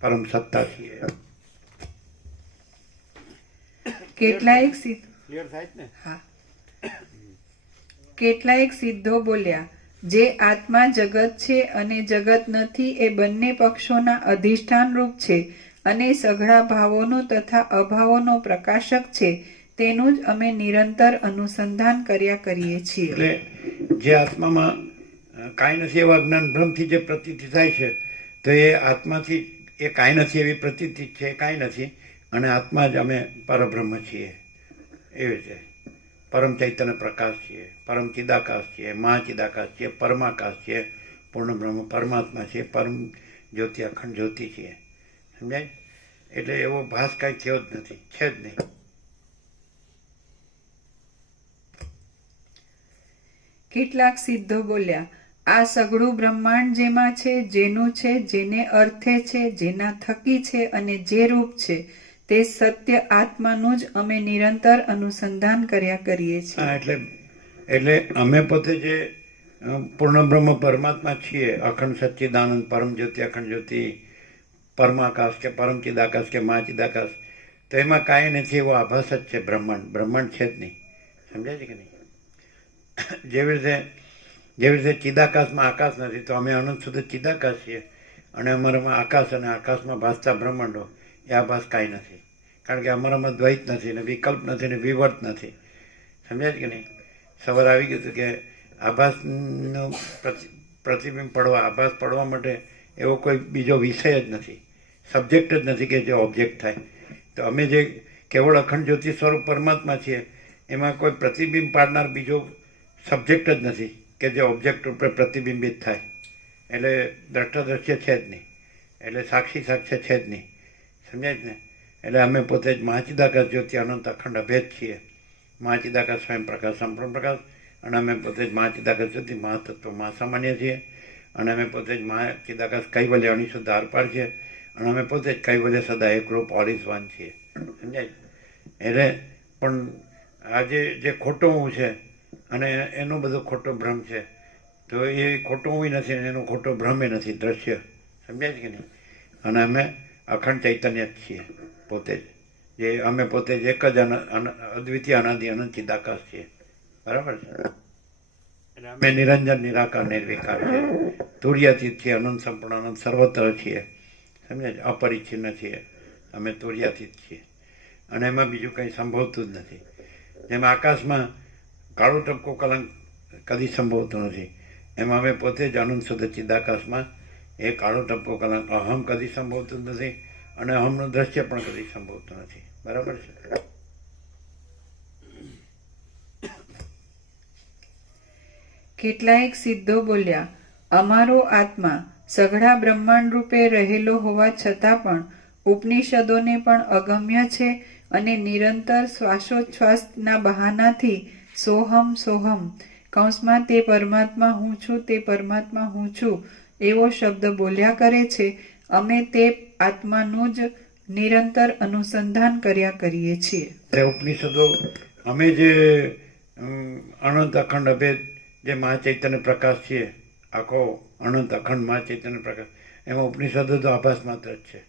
પરમ સત્તા છીએ. કેટલાયક સિદ્ધો બોલ્યા, જે આત્મા જગત છે અને જગત નથી એ બંને પક્ષોના અધિષ્ઠાન રૂપ છે અને સઘળા ભાવોનો તથા અભાવોનો પ્રકાશક છે, તેનું જ અમે નિરંતર અનુસંધાન કર્યા કરીએ છીએ. એટલે જે આત્મામાં કાંઈ નથી એવા અજ્ઞાન ભ્રમથી જે પ્રતીતિ થાય છે તો એ આત્માથી એ કાંઈ નથી એવી પ્રતીતિ છે, કાંઈ નથી અને આત્મા જ અમે પરબ્રહ્મ છીએ. એવી રીતે પરમ ચૈતન્ય પ્રકાશ છીએ, પરમ ચિદાકાશ છીએ, મહાચિદાકાશ છીએ, પરમાકાશ છીએ, પૂર્ણ બ્રહ્મ પરમાત્મા છીએ, પરમ જ્યોતિ અખંડ જ્યોતિ છીએ. સમજાય? એટલે એવો ભાસ કાંઈ થયો જ નથી, છે જ નહીં. કેટલાક સિદ્ધો બોલ્યા, આ સઘળું બ્રહ્માંડ જેમાં છે, જેનું છે, જેને અર્થે છે, જેના થકી છે અને જે રૂપ છે, તે સત્ય આત્માનું જ અમે નિરંતર અનુસંધાન કર્યા કરીએ હા, છીએ. એટલે અમે પોતે જે પૂર્ણ બ્રહ્મ પરમાત્મા છીએ, અખંડ સચ્ચિદાનંદ પરમ જ્યોતિ અખંડ જ્યોતિ, પરમાકાશ કે પરમ ચિદાકાશ કે મહાચિદાકાશ, તો એમાં કાંઈ નથી, એવો આભાસ જ છે. બ્રહ્માંડ છે જ નહીં. સમજાય છે કે નહીં? જેવી રીતે ચિદાકાશમાં આકાશ નથી, તો અમે અનંત સુધી ચિદાકાશ છીએ, અને અમારામાં આકાશ અને આકાશમાં ભાસતા બ્રહ્માંડો, એ આભાસ કાંઈ નથી. કારણ કે અમારામાં દ્વૈત નથી, ને વિકલ્પ નથી, ને વિવર્ત નથી. સમજાય છે કે નહીં? સવાર આવી ગયું હતું કે આભાસનું પ્રતિબિંબ પડવા, આભાસ પડવા માટે એવો કોઈ બીજો વિષય જ નથી, સબ્જેક્ટ જ નથી કે જે ઓબ્જેક્ટ થાય. તો અમે જે કેવળ અખંડ જ્યોતિ સ્વરૂપ પરમાત્મા છીએ, એમાં કોઈ પ્રતિબિંબ પાડનાર બીજો સબ્જેક્ટ જ નથી કે જે ઓબ્જેક્ટ ઉપર પ્રતિબિંબિત થાય. એટલે દ્રષ્ટાદ્રશ્ય છે જ નહીં, એટલે સાક્ષી સાક્ષ્ય છે જ નહીં. સમજાય જ ને? એટલે અમે પોતે જ મહાચિદાકાશ જ્યોતિ અનંત અખંડ અભેદ છીએ. મહાચિદાકાશ સ્વયં પ્રકાશ સંપૂર્ણ પ્રકાશ, અને અમે પોતે જ મહાચિદાકાશ જ્યોતિ મહાતત્વ મહાસામાન્ય છીએ, અને અમે પોતે જ મહાચિદાકાશ કૈવલ્ય અનિશુદ્ધ આરપાર છીએ, અને અમે પોતે જ કૈવલ્ય સદા એકરૂપ ઓલ ઇઝ વન છીએ. સમજાય? એટલે પણ આજે જે ખોટો હું છે અને એનો બધો ખોટો ભ્રમ છે, તો એ ખોટો હું નથી અને એનો ખોટો ભ્રમે નથી, દ્રશ્ય. સમજાય છે કે નહીં? અને અમે અખંડ ચૈતન્ય જ છીએ પોતે જ, જે અમે પોતે જ એક જ અદ્વિતીય અનાદિ અનંત ચિદાકાશ છીએ. બરાબર છે? એટલે અમે નિરંજન નિરાકાર નિર્વિકાર છીએ, તુર્યાતીત છીએ, અનંત સંપૂર્ણ અનંત સર્વત્ર છીએ. સમજાય? અપરિચ્છિન્ન છીએ, અમે તુર્યાતીત છીએ, અને એમાં બીજું કંઈ સંભવતું જ નથી. જેમ આકાશમાં કાળો ટપકો કલંક કદી સંભવતું નથી, એમાં અમે પોતે જ અનંત શુદ્ધ ચિદાકાશમાં એ કાળો ટપકો કલંક અહમ કદી સંભવતું નથી, અને અહમનું દ્રશ્ય પણ કદી સંભવતું નથી. બરાબર છે? કેટલાયક સિદ્ધો બોલ્યા, અમારો આત્મા સઘળા બ્રહ્માંડ રૂપે રહેલો હોવા છતાં પણ ઉપનિષદોને પણ અગમ્ય છે, અને નિરંતર શ્વાસોચ્છ્વાસના બહાનાથી સોહમ સોહમ કૌંસમાં તે પરમાત્મા હું છું, તે પરમાત્મા હું છું એવો શબ્દ બોલ્યા કરે છે. અમે તે આત્માનું જ નિરંતર અનુસંધાન કર્યા કરીએ છીએ. ઉપનિષદો અમે જે અનંત અખંડ અભેદ જે મહાચૈતન્ય પ્રકાશ છીએ, આખો અનંત અખંડ મહાચૈતન્ય પ્રકાશ, એમાં ઉપનિષદો તો આભાસ માત્ર જ છે.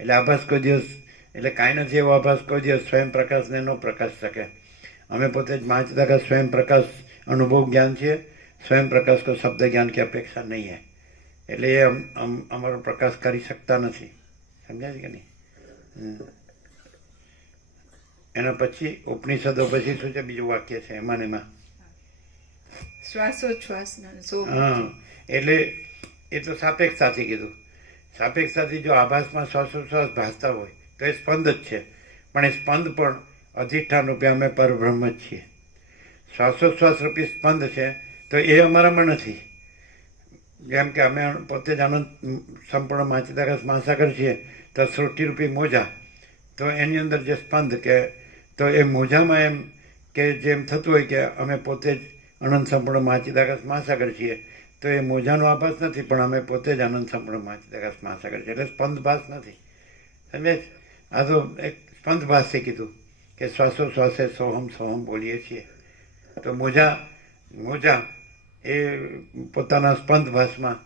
એટલે આભાસ કોઈ દિવસ, એટલે કાંઈ નથી એવો આભાસ કોઈ દિવસ સ્વયં પ્રકાશને ન પ્રકાશ શકે. અમે પોતે જ મહાચિદાકાશ સ્વયં પ્રકાશ અનુભવ જ્ઞાન છીએ. સ્વયં પ્રકાશ કોઈ શબ્દ જ્ઞાન की अपेक्षा नहीं है. એટલે એ અમારો પ્રકાશ કરી શકતા નથી. સમજાય છે કે નહીં? એના પછી ઉપનિષદો પછી શું છે? બીજું વાક્ય છે એમાં ને એમાં. શ્વાસોચ્છ્વાસના સોહમ. હા, એટલે એ તો સાપેક્ષતાથી કીધું. સાપેક્ષતાથી જો આભાસમાં શ્વાસોચ્છ્વાસ ભાસતા હોય તો એ સ્પંદ જ છે, પણ એ સ્પંદ પણ અધિષ્ઠાન રૂપે અમે પરબ્રહ્મ જ છીએ. શ્વાસોચ્છ્વાસ રૂપી સ્પંદ છે તો એ અમારામાં નથી. જેમ કે અમે પોતે જ આનંદ સંપૂર્ણ મહાચિદાકાશ મહાસાગર છીએ, તો સૃષ્ટિરૂપી મોજા, તો એની અંદર જે સ્પંદ કે, તો એ મોજામાં એમ કે જેમ થતું હોય કે અમે પોતે જ અનંત સંપૂર્ણ મહાચિદાકાશ મહાસાગર છીએ, તો એ મોજાનો આભાસ નથી, પણ અમે પોતે જ અનંત સંપૂર્ણ મહાચિદાકાશ મહાસાગર છીએ. એટલે સ્પંદભાસ નથી. સમજે? આ તો એક સ્પંદભાસથી કીધું કે શ્વાસોશ્વાસે સોહમ સોહમ બોલીએ છીએ. તો મોજા એ પોતાના સ્પંદભાસમાં,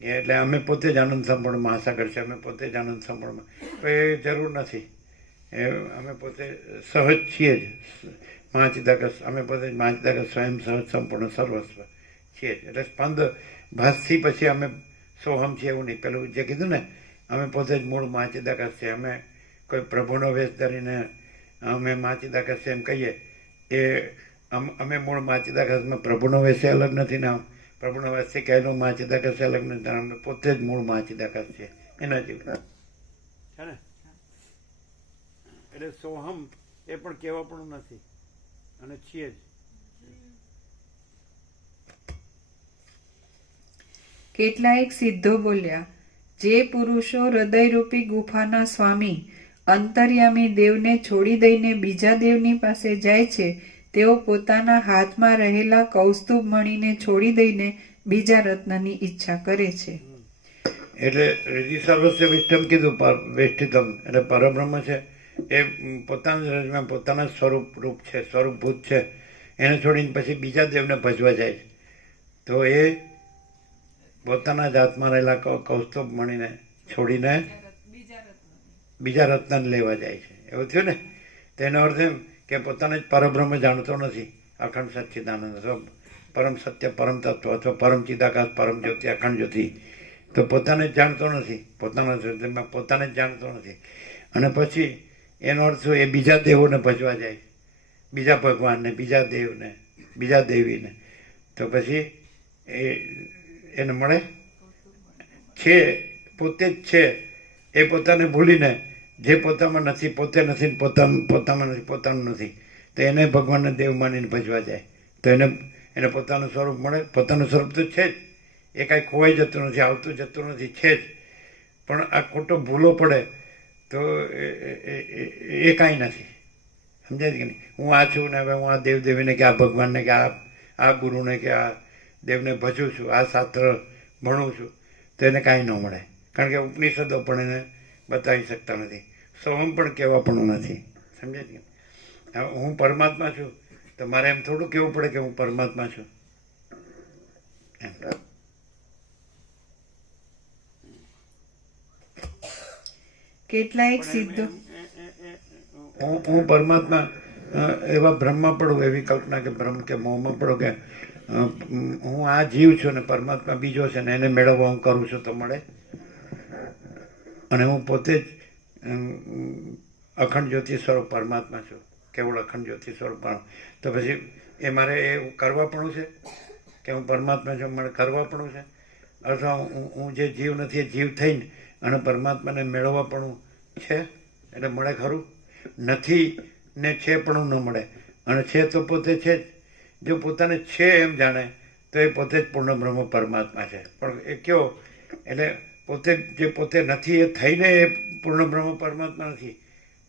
એટલે અમે પોતે જ આનંદ સંપૂર્ણ મહાસાગર છે, અમે પોતે જ આનંદ સંપૂર્ણ, તો એ જરૂર નથી. એ અમે પોતે સહજ છીએ જ મહાચિદાકાશ, અમે પોતે જ મહાચિદાકાશ સ્વયં સહજ સંપૂર્ણ સર્વસ્વ છીએ જ. એટલે સ્પંદ ભાસથી પછી અમે સોહમ છીએ એવું નહીં. પેલું જે કીધું ને, અમે પોતે જ મૂળ મહાચિદાકાશ છીએ, અમે કોઈ પ્રભુનો વેશ ધરીને અમે મહાચિદાકાશ એમ કહીએ, એ અમે મૂળ મહાચિદાકાશમાં પ્રભુનો વેશ અલગ નથી ને પ્રભુનો વેશથી કહેલું મહાચિદાકાશ અલગ નથી. અમે પોતે જ મૂળ મહાચિદાકાશ છીએ એના જેવું છે ને? એટલે સોહમ એ પણ કહેવા પણ નથી, અને છીએ જ. કેટલાયક સિદ્ધો બોલ્યા, જે પુરુષો હૃદયરૂપી ગુફાના સ્વામી અંતર્યામી દેવને છોડી દઈને બીજા દેવની પાસે જાય છે, તેઓ પોતાના હાથમાં રહેલા કૌસ્તુભ મણીને છોડી દઈને બીજા રત્નની ઈચ્છા કરે છે. એટલે રીતિ સર્વસ્વ વિષ્ટમ કીધું, વેષ્ટિતમ એટલે પરબ્રહ્મ છે એ પોતાના રજમાં પોતાના સ્વરૂપ છે, સ્વરૂપભૂત છે, એને છોડીને પછી બીજા દેવને ભજવા જાય છે. તો એ પોતાના જ હાથમાં રહેલા કૌસ્તુભ મણીને છોડીને બીજા રત્નને લેવા જાય છે. એવું થયું ને? તેનો અર્થ એમ કે પોતાને જ પરબ્રહ્મ જાણતો નથી, અખંડ સચ્ચિદાનંદ અથવા પરમ સત્ય પરમ તત્વ અથવા પરમ ચિદાકાશ પરમ જ્યોતિ અખંડ જ્યોતિ, તો પોતાને જ જાણતો નથી, પોતાને જ જાણતો નથી. અને પછી એનો અર્થ શું? એ બીજા દેવોને ભજવા જાય, બીજા ભગવાનને, બીજા દેવને, બીજા દેવીને. તો પછી એને મળે છે, પોતે જ છે એ પોતાને ભૂલીને, જે પોતામાં નથી, પોતે નથી, પોતામાં નથી, પોતાનું નથી, તો એને ભગવાનને દેવ માનીને ભજવા જાય. તો એને પોતાનું સ્વરૂપ મળે. પોતાનું સ્વરૂપ તો છે જ, એ કાંઈ ખોવાઈ જતું નથી, આવતું જતું નથી, છે જ. પણ આ ખોટો ભૂલો પડે તો એ કાંઈ નથી. સમજાય કે નહીં? હું આ છું ને હવે હું આ દેવદેવીને કે આ ભગવાનને કે આ ગુરુને કે આ દેવને ભજું છું, આ શાસ્ત્ર ભણું છું, તો એને કાંઈ ન મળે. કારણ કે ઉપનિષદો પણ એને બતાવી શકતા નથી, સોહમ પણ કહેવા પણ નથી. સમજાય કે હવે હું પરમાત્મા છું તો મારે એમ થોડું કહેવું પડે કે હું પરમાત્મા છું એમ. કેટલાયક સિદ્ધો હું પરમાત્મા એવા બ્રહ્મમાં પડું, એવી કલ્પના કે બ્રહ્મ કે મોહમાં પડું કે હું આ જીવ છું ને પરમાત્મા બીજો છે ને એને મેળવવા હું કરું છું તો મળે. અને હું પોતે જ અખંડ જ્યોતિ સ્વરૂપ પરમાત્મા છું, કેવળ અખંડ જ્યોતિ સ્વરૂપ. તો પછી એ મારે એ કરવા પણ છે કે હું પરમાત્મા છું, મારે કરવા પણ છે. અથવા હું જે જીવ નથી એ જીવ થઈને અને પરમાત્માને મેળવવા પણ છે, એટલે મળે ખરું? નથી ને છે પણ ન મળે. અને છે તો પોતે છે જ. જો પોતાને છે એમ જાણે તો એ પોતે જ પૂર્ણ બ્રહ્મ પરમાત્મા છે. પણ એ કયો? એટલે પોતે જે પોતે નથી એ થઈને એ પૂર્ણ બ્રહ્મ પરમાત્મા નથી.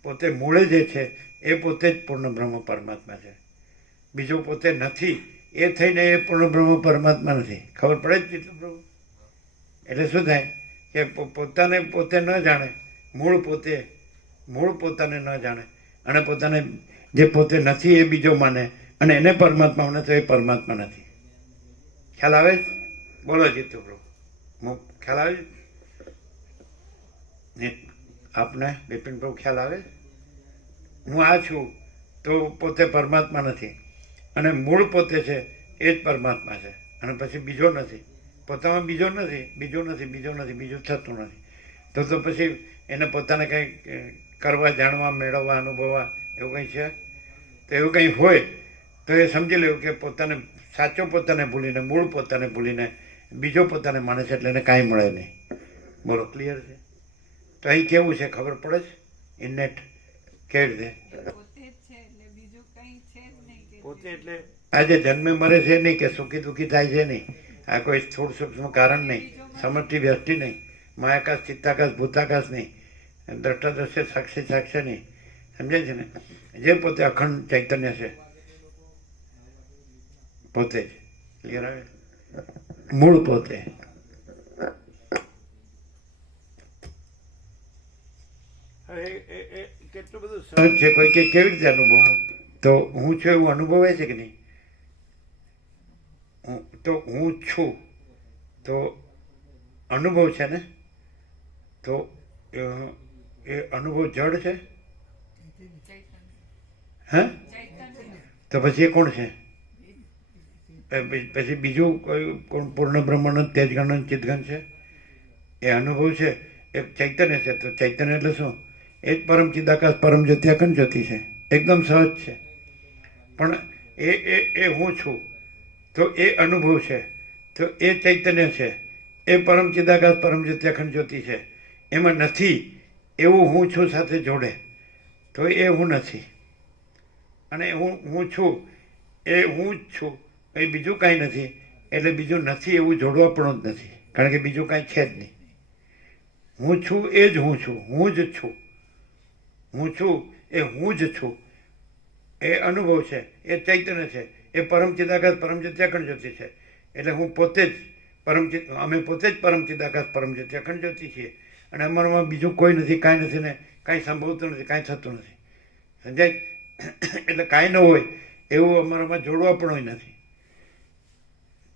પોતે મૂળે જે છે એ પોતે જ પૂર્ણ બ્રહ્મ પરમાત્મા છે. બીજો પોતે નથી એ થઈને એ પૂર્ણ બ્રહ્મ પરમાત્મા નથી. ખબર પડે જ ચિત્ત પ્રભુ? એટલે શું થાય કે પોતાને પોતે ન જાણે, મૂળ પોતાને ન જાણે અને પોતાને જે પોતે નથી એ બીજો માને અને એને પરમાત્મા માને તો એ પરમાત્મા નથી. ખ્યાલ આવે? બોલો જીતુ પ્રભુ, ખ્યાલ આવે ને આપને? બિપિન પ્રભુ ખ્યાલ આવે? હું આ છું તો પોતે પરમાત્મા નથી અને મૂળ પોતે છે એ જ પરમાત્મા છે. અને પછી બીજો નથી, પોતામાં બીજો નથી, બીજું થતું નથી. તો પછી એને પોતાને કંઈ કરવા, જાણવા, મેળવવા, અનુભવવા એવું કંઈ છે? તો એવું કંઈ હોય તો એ સમજી લેવું કે પોતાને, સાચો પોતાને ભૂલીને, મૂળ પોતાને ભૂલીને બીજો પોતાને માને છે, એટલે એને કાંઈ મળે નહીં. બોલો, ક્લિયર છે? તો અહીં કેવું છે ખબર પડે છે? ઇનેટ કેવી રીતે? પોતે એટલે આજે જન્મે મરે છે નહીં, કે સુખી દુઃખી થાય છે નહીં, આ કોઈ સ્થૂળ સૂક્ષ્મ કારણ નહીં, સમષ્ટિ વ્યષ્ટિ નહીં, માયાકાશ, ચિત્તાકાશ, ભૂતાકાશ નહીં, દ્રષ્ટા દ્રશ્ય, સાક્ષી સાક્ષ્ય નહીં. સમજાય છે ને? જે પોતે અખંડ ચૈતન્ય છે, પોતે જ. ક્લિયર આવે? મૂળ પોતે. કેટલું બધું સહજ છે. કોઈ કે કેવી રીતે અનુભવ? તો હું છું એવું અનુભવાય છે કે નહીં? તો હું છું તો અનુભવ છે ને? તો એ અનુભવ જડ છે? હા? તો પછી એ કોણ છે? પછી બીજું કોઈ કોણ પૂર્ણ બ્રહ્મણ, તેજગણ, ચિદગણ છે? એ અનુભવ છે, એ ચૈતન્ય છે. તો ચૈતન્ય એટલે શું? એ જ પરમ ચિદાકાશ પરમ જ્યોતિ અખંડ જ્યોતિ છે. એકદમ સહજ છે. પણ એ હું છું તો એ અનુભવ છે, તો એ ચૈતન્ય છે, એ પરમ ચિદાકાશ પરમ જ્યોતિ અખંડ જ્યોતિ છે. એમાં નથી એવું હું છું સાથે જોડે તો એ હું નથી. અને હું છું એ હું જ છું, એ બીજું કાંઈ નથી. એટલે બીજું નથી એવું જોડવા પણ જ નથી. કારણ કે બીજું કાંઈ છે જ નહીં. હું છું એ જ હું છું, હું જ છું. હું છું એ હું જ છું. એ અનુભવ છે, એ ચૈતન્ય છે, એ પરમ ચિદાકાશ પરમ જ્યોતિ અખંડ જ્યોતિ છે. એટલે હું પોતે જ અમે પોતે જ પરમ ચિદાકાશ પરમ જ્યોતિ અખંડ જ્યોતિ છીએ. અને અમારામાં બીજું કોઈ નથી, કાંઈ નથી ને કાંઈ સંભવતું નથી, કાંઈ થતું નથી. સમજાય? એટલે કાંઈ ન હોય એવું અમારામાં જોડવા પણ નથી.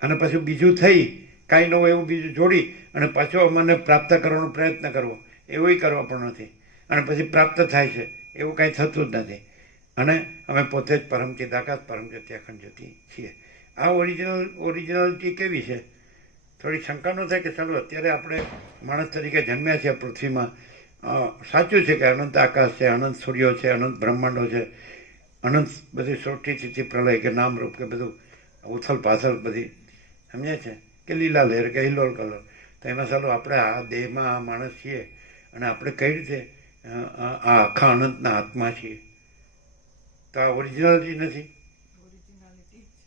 અને પછી બીજું થઈ કાંઈ ન હોય એવું બીજું જોડી અને પાછો અમને પ્રાપ્ત કરવાનો પ્રયત્ન કરવો એવું કરવા પણ નથી. અને પછી પ્રાપ્ત થાય છે એવું કાંઈ થતું જ નથી. અને અમે પોતે જ પરમ ચિદાકાશ પરમ જ્યોતિ અખંડ જ્યોતિ છીએ. આ ઓરિજિનાલિટી કેવી છે? થોડી શંકા ન થાય કે ચાલો અત્યારે આપણે માણસ તરીકે જન્મ્યા છીએ પૃથ્વીમાં. સાચું છે કે અનંત આકાશ છે, અનંત સૂર્યો છે, અનંત બ્રહ્માંડો છે, અનંત બધી સૃષ્ટિ સ્થિતિ પ્રલય કે નામરૂપ કે બધું ઉથલ પાથલ બધી સમજાય છે કે લીલા લહેર કે હિલોલ કલર. તો એમાં ચાલો આપણે આ દેહમાં આ માણસ છીએ અને આપણે કઈ રીતે આ આખા અનંતના આત્મા છીએ. તો આ ઓરિજિનાલિટી નથી?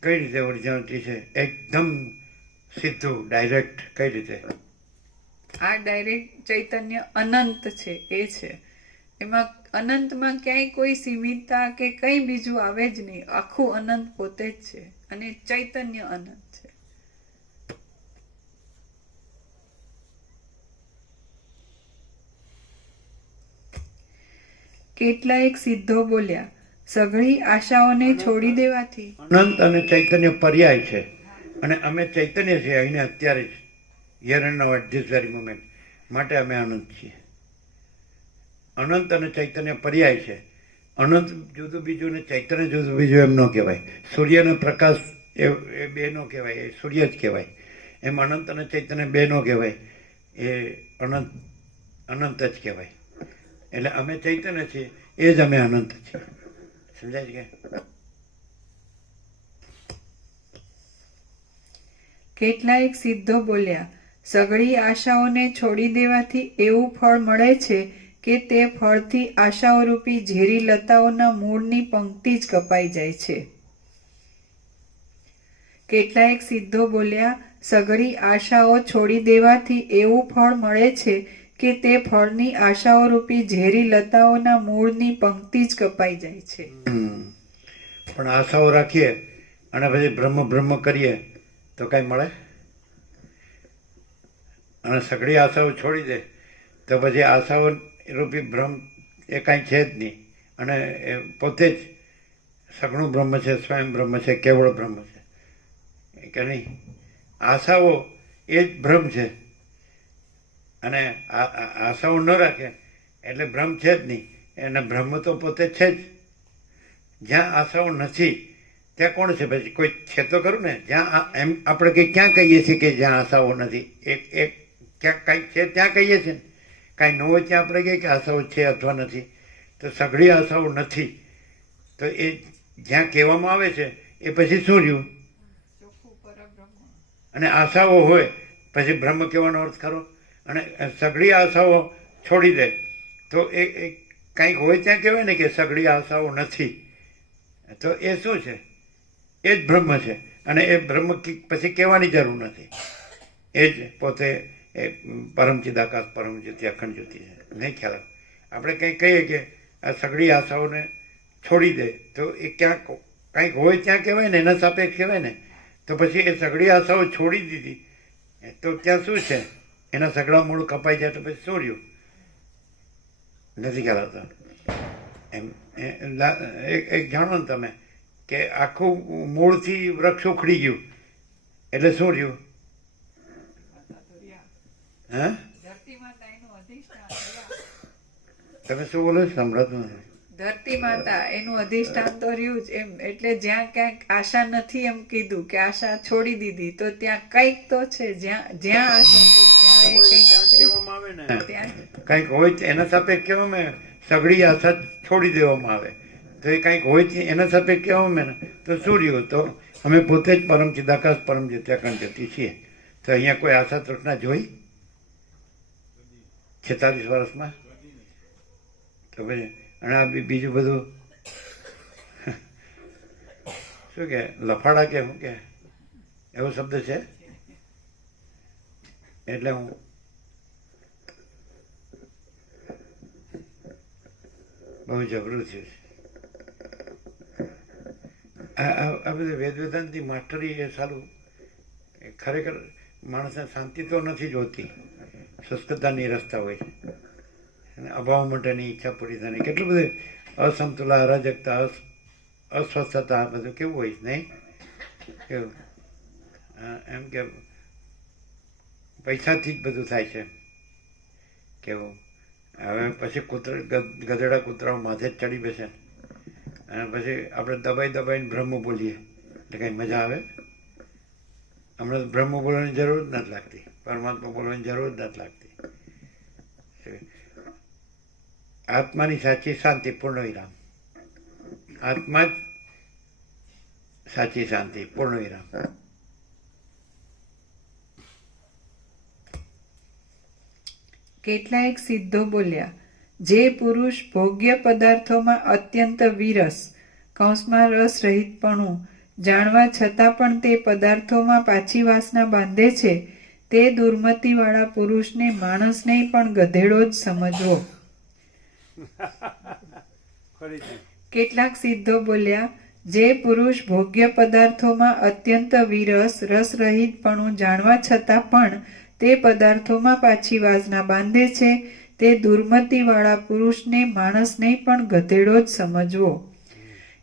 કઈ રીતે ઓરિજિનાલિટી છે? એકદમ સીધું ડાયરેક્ટ. કઈ રીતે? આ ડાયરેક્ટ ચૈતન્ય અનંત છે એ છે. એમાં અનંતમાં ક્યાંય કોઈ સીમિતતા કે કંઈ બીજું આવે જ નહીં. આખું અનંત પોતે જ છે અને ચૈતન્ય અનંત છે. કેટલાયક સિદ્ધો બોલ્યા, સઘળી આશાઓને છોડી દેવાથી. અનંત અને ચૈતન્ય પર્યાય છે અને અમે ચૈતન્ય છીએ અહીંને અત્યારે જ, here and now at this very moment. માટે અમે અનંત છીએ. અનંત અને ચૈતન્ય પર્યાય છે. અનંત જુદું બીજું ને ચૈતન્ય જુદું બીજું એમ ન કહેવાય. સૂર્યનો પ્રકાશ એ બે નો કહેવાય, એ સૂર્ય જ કહેવાય. એમ અનંત અને ચૈતન્ય બે નો કહેવાય, એ અનંત જ કહેવાય. એટલે અમે ચૈતન્ય છીએ, એ જ અમે અનંત છીએ. સમજાય છે કે? કેટલાયક સિદ્ધો બોલ્યા, સઘળી આશાઓને છોડી દેવાથી એવું ફળ મળે છે કે તે ફળથી આશાઓ રૂપી ઝેરી લતાઓના મૂળની પંક્તિ જ કપાઈ જાય છે. કેટલાયક સિદ્ધો બોલ્યા, સઘળી આશાઓ છોડી દેવાથી એવું ફળ મળે છે કે તે ફળની આશાઓ રૂપી ઝેરી લતાઓના મૂળની પંક્તિ જ કપાઈ જાય છે. પણ આશાઓ રાખીએ અને પછી બ્રહ્મ કરીએ તો કાંઈ મળે? અને સઘળી આશાઓ છોડી દે તો પછી આશાઓ રૂપી બ્રહ્મ એ કાંઈ છે જ નહીં. અને એ પોતે જ સઘળું બ્રહ્મ છે, સ્વયં બ્રહ્મ છે, કેવળ બ્રહ્મ છે કે નહીં? આશાઓ એ જ બ્રહ્મ છે. અને આશાઓ ન રાખે એટલે બ્રહ્મ છે જ નહીં. અને બ્રહ્મ તો પોતે છે જ. જ્યાં આશાઓ નથી ત્યાં કોણ છે? પછી કોઈ છે તો ખરું ને. જ્યાં એમ આપણે કંઈ ક્યાં કહીએ છીએ કે જ્યાં આશાઓ નથી? એક ક્યાંક કાંઈક છે ત્યાં કહીએ છીએ ને. કાંઈ ન હોય ત્યાં આપણે કહીએ કે આશાઓ છે અથવા નથી. તો સઘળી આશાઓ નથી તો એ જ્યાં કહેવામાં આવે છે એ પછી શું રહ્યું? અને આશાઓ હોય પછી બ્રહ્મ કહેવાનો અર્થ ખરો? અને સઘળી આશાઓ છોડી દે તો એ કંઈક હોય ત્યાં કહેવાય ને કે સઘળી આશાઓ નથી. તો એ શું છે? એ જ બ્રહ્મ છે. અને એ બ્રહ્મ પછી કહેવાની જરૂર નથી. એ જ પોતે એ પરમ ચિદાકાશ પરમ જ્યોતિ અખંડ જ્યોતિ છે. નહીં ખ્યાલ આવે? આપણે કંઈક કહીએ કે આ સઘળી આશાઓને છોડી દે તો એ ક્યાંક કંઈક હોય ત્યાં કહેવાય ને, એના સાપેક્ષ કહેવાય ને. તો પછી એ સઘળી આશાઓ છોડી દીધી તો ત્યાં શું છે? એના સઘળા મૂળ કપાઈ જાય તો પછી શું રહ્યું? નથી ખ્યાલ આવતો એમ. એક જાણો ને તમે કે આખું મૂળથી વૃક્ષ ઉખડી ગયું એટલે શું રહ્યું? હા, તમે શું બોલો છો? સંભળાતું નથી. ધરતી માતા એનું અધિષ્ઠાન તો રહ્યું જ એમ. એટલે જ્યાં ક્યાંક આશા નથી એમ કીધું કે આશા છોડી દીધી તો ત્યાં કંઈક તો છે. જ્યાં આશા તો જ્યાં એ કંઈક કહેવામાં આવે ને ત્યાં કંઈક હોય એના સાપેક્ષ કહેવામાં સઘળી આશા છોડી દેવામાં આવે તો એ કંઈક હોય એના સાપેક્ષ કહેવામાં ને તો શું રહ્યું? તો અમે પોતે જ પરમ ચિદાકાશ પરમ જ્યોતિ અખંડ જ્યોતિ છીએ. તો અહીંયા કોઈ આશા તૃષ્ણા જોઈ 46 વર્ષમાં? તો પછી અને આ બીજું બધું શું કે લફાડા કે શું કે એવો શબ્દ છે? એટલે હું બહુ જબરું છે. આ બધું વેદ વેદાંતની માસ્ટરી એ સારું ખરેખર માણસને શાંતિ તો નથી જોતી, શુષ્કતાની રસ્તા હોય અને અભાવ માટેની ઈચ્છા પૂરી થવાની કેટલું બધું અસમતુલા, અરાજકતા, અસ્વસ્થતા બધું કેવું હોય નહીં કેવું એમ કે પૈસાથી જ બધું થાય છે કેવું. હવે પછી ગધેડા કૂતરાઓ માથે જ ચડી બેસે અને પછી આપણે દબાઈને બ્રહ્મ બોલીએ એટલે કંઈ મજા આવે? હમણાં બ્રહ્મ બોલવાની જરૂર જ નથી લાગતી, પરમાત્મા બોલવાની જરૂર જ નથી લાગતી. આત્માની સાચી શાંતિ પૂર્ણ વિરામ. આત્મા જ સાચી શાંતિ પૂર્ણ વિરામ. કેટલાયક સિદ્ધો બોલ્યા, જે પુરુષ ભોગ્ય પદાર્થોમાં અત્યંત વિરસ કૌંસમાં રસ રહિતપણું જાણવા છતાં પણ તે પદાર્થોમાં પાછી વાસના બાંધે છે, તે દુર્મતિવાળા પુરુષને માણસ નહીં પણ ગધેડો જ સમજવો. ફરીથી કેટલાક સિદ્ધો બોલ્યા, જે પુરુષ ભોગ્ય પદાર્થોમાં અત્યંત વિરસ રસરહિતપણું જાણવા છતાં પણ તે પદાર્થોમાં પાછી વાસના બાંધે છે, તે દુર્મતિવાળા પુરુષને માણસ નહીં પણ ગધેડો જ સમજવો.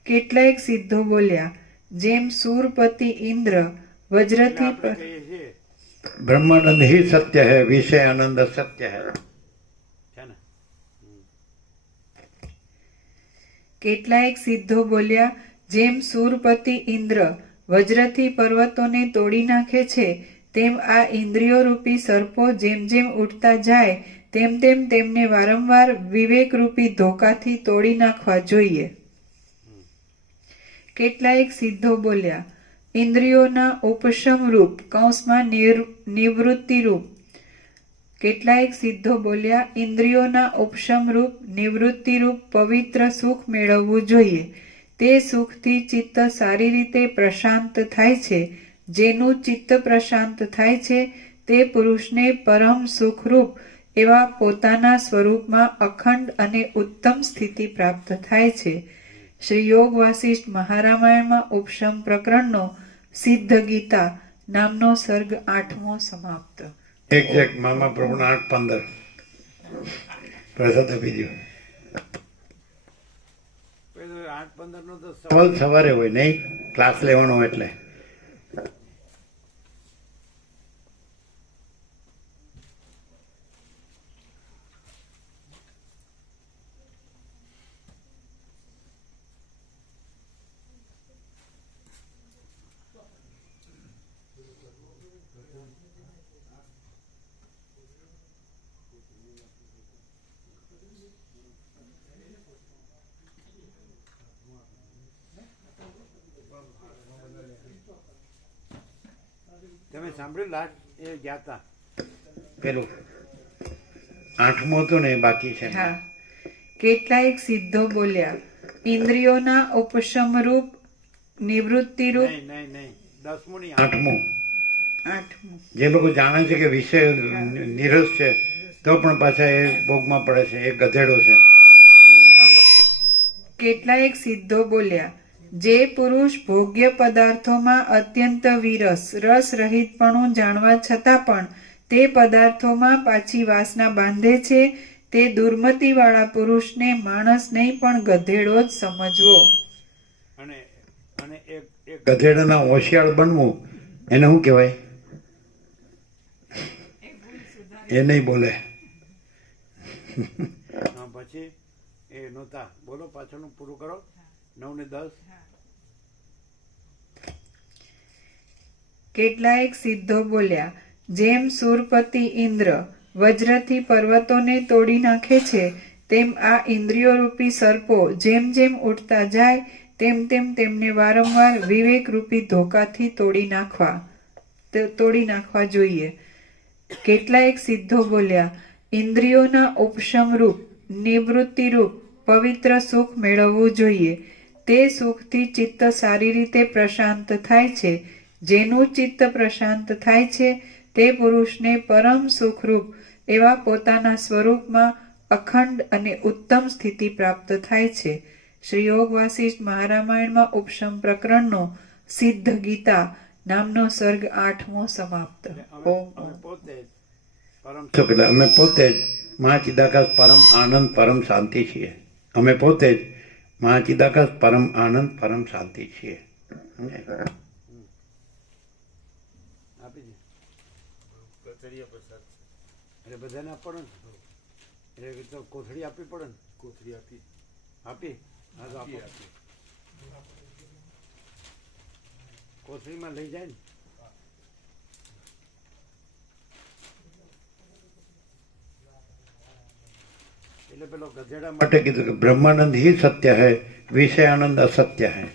કેટલાક સિદ્ધો બોલ્યા, જેમ સુરપતિ ઇન્દ્ર વજ્રથી આપણે કહીએ છીએ બ્રહ્માનંદ ही सत्य है, विषय आनंद सत्य है. છે ને કેટલાક સિદ્ધો બોલ્યા, જેમ સુરપતિ ઇન્દ્ર વજ્રથી પર્વતોને તોડી નાખે છે, તેમ આ ઇન્દ્રિયો રૂપી સર્પો જેમ જેમ ઉઠતા જાય તેમ તેમ તેમને વારંવાર વિવેકરૂપી ધોકાથી તોડી નાખવા જોઈએ. કેટલાક સિદ્ધો બોલ્યા, ઇન્દ્રિયોના ઉપશમ રૂપ કૌંસમાં નિવૃત્તિ રૂપ. કેટલાક સિદ્ધો બોલ્યા, ઇન્દ્રિયોના ઉપશમ રૂપ નિવૃત્તિ રૂપ પવિત્ર સુખ મેળવવું જોઈએ. તે સુખથી ચિત્ત સારી રીતે પ્રશાંત થાય છે. જેનું ચિત્ત પ્રશાંત થાય છે તે પુરુષને પરમ સુખરૂપ એવા પોતાના સ્વરૂપમાં અખંડ અને ઉત્તમ સ્થિતિ પ્રાપ્ત થાય છે. શ્રી યોગ વાસિષ્ઠ મહારામાયણમાં ઉપશમ પ્રકરણનો સિદ્ધ ગીતા નામનો સર્ગ 8મો સમાપ્ત. એક મામા પ્રભુના 8:15 પ્રસાદ આપી દો. પેલું 8:15 નો તો સવાલ સવારે હોય નહીં, ક્લાસ લેવાનો એટલે. તમે સાંભળ્યું લાસ્ટ એ ગયા હતા પેલું 8મો હતું ને એ બાકી છે. હા. કેટલાક સિદ્ધો બોલ્યા, ઇન્દ્રિયોના ઉપશમ રૂપ નિવૃત્તિ રૂપ. નહીં 10મું નહીં 8મું. 8મું. જે લોકો જાણે છે કે વિષય નિરસ છે તો પણ પાછા એ ભોગમાં પડે છે, એ ગધેડો છે. સાંભળો. કેટલાક સિદ્ધો બોલ્યા, જે પુરુષ ભોગ્ય પદાર્થોમાં અત્યંત વિરસ રસ રહિતપણું જાણવા છતાં પણ તે પદાર્થોમાં પાછી વાસના બાંધે છે, તે દુર્મતિવાળા પુરુષને માણસ નહીં પણ ગધેડો જ સમજવો. અને અને એક ગધેડાના હોશિયાર બનવું એને શું કહેવાય? એ નહીં બોલે. પછી એ નહોતા બોલો પાછળનું પૂરું કરો. 9 ને 10 કેટલાક સિદ્ધો બોલ્યા, જેમ સુરપતિ ઇન્દ્ર વજ્રથી પર્વતોને તોડી નાખે છે, તેમ આ ઇન્દ્રિયો રૂપી સર્પો જેમ જેમ ઉઠતા જાય તેમ તેમ તેમને વારંવાર વિવેક રૂપી ધોકાથી તોડી નાખવા જોઈએ. કેટલાક સિદ્ધો બોલ્યા, ઇન્દ્રિયોના ઉપશમ રૂપ નિવૃત્તિ રૂપ પવિત્ર સુખ મેળવવું જોઈએ. તે સુખથી ચિત્ત સારી રીતે પ્રશાંત થાય છે. જેનું ચિત્ત પ્રશાંત થાય છે તે પુરુષને પરમ સુખરૂપ એવા પોતાના સ્વરૂપમાં અખંડ અને ઉત્તમ સ્થિતિ પ્રાપ્ત થાય છે. શ્રી યોગ વાસિષ્ઠ મહારામાયણમાં ઉપશમ પ્રકરણનો સિદ્ધ ગીતા નામનો સર્ગ 8મો સમાપ્ત. ઓમ અમે પોતે જ પરમ શું એટલે અમે પોતે જ મહાચિદાકાશ પરમ આનંદ પરમ શાંતિ છીએ. અમે પોતે જ મહાચિદાકાશ પરમ આનંદ પરમ શાંતિ છીએ. સમજાય? આપી દે કચરિયા પ્રસાદ એટલે બધાને આપવાનું ને એટલે તો કોથળી આપવી પડે ને કોથળી આપી આપી હા તો આપો આપી કોથળીમાં લઈ જાય ને એટલે પેલો ગધેડા માટે માટે કીધું કે બ્રહ્માનંદ ही सत्य है, विषय आनंद असत्य है.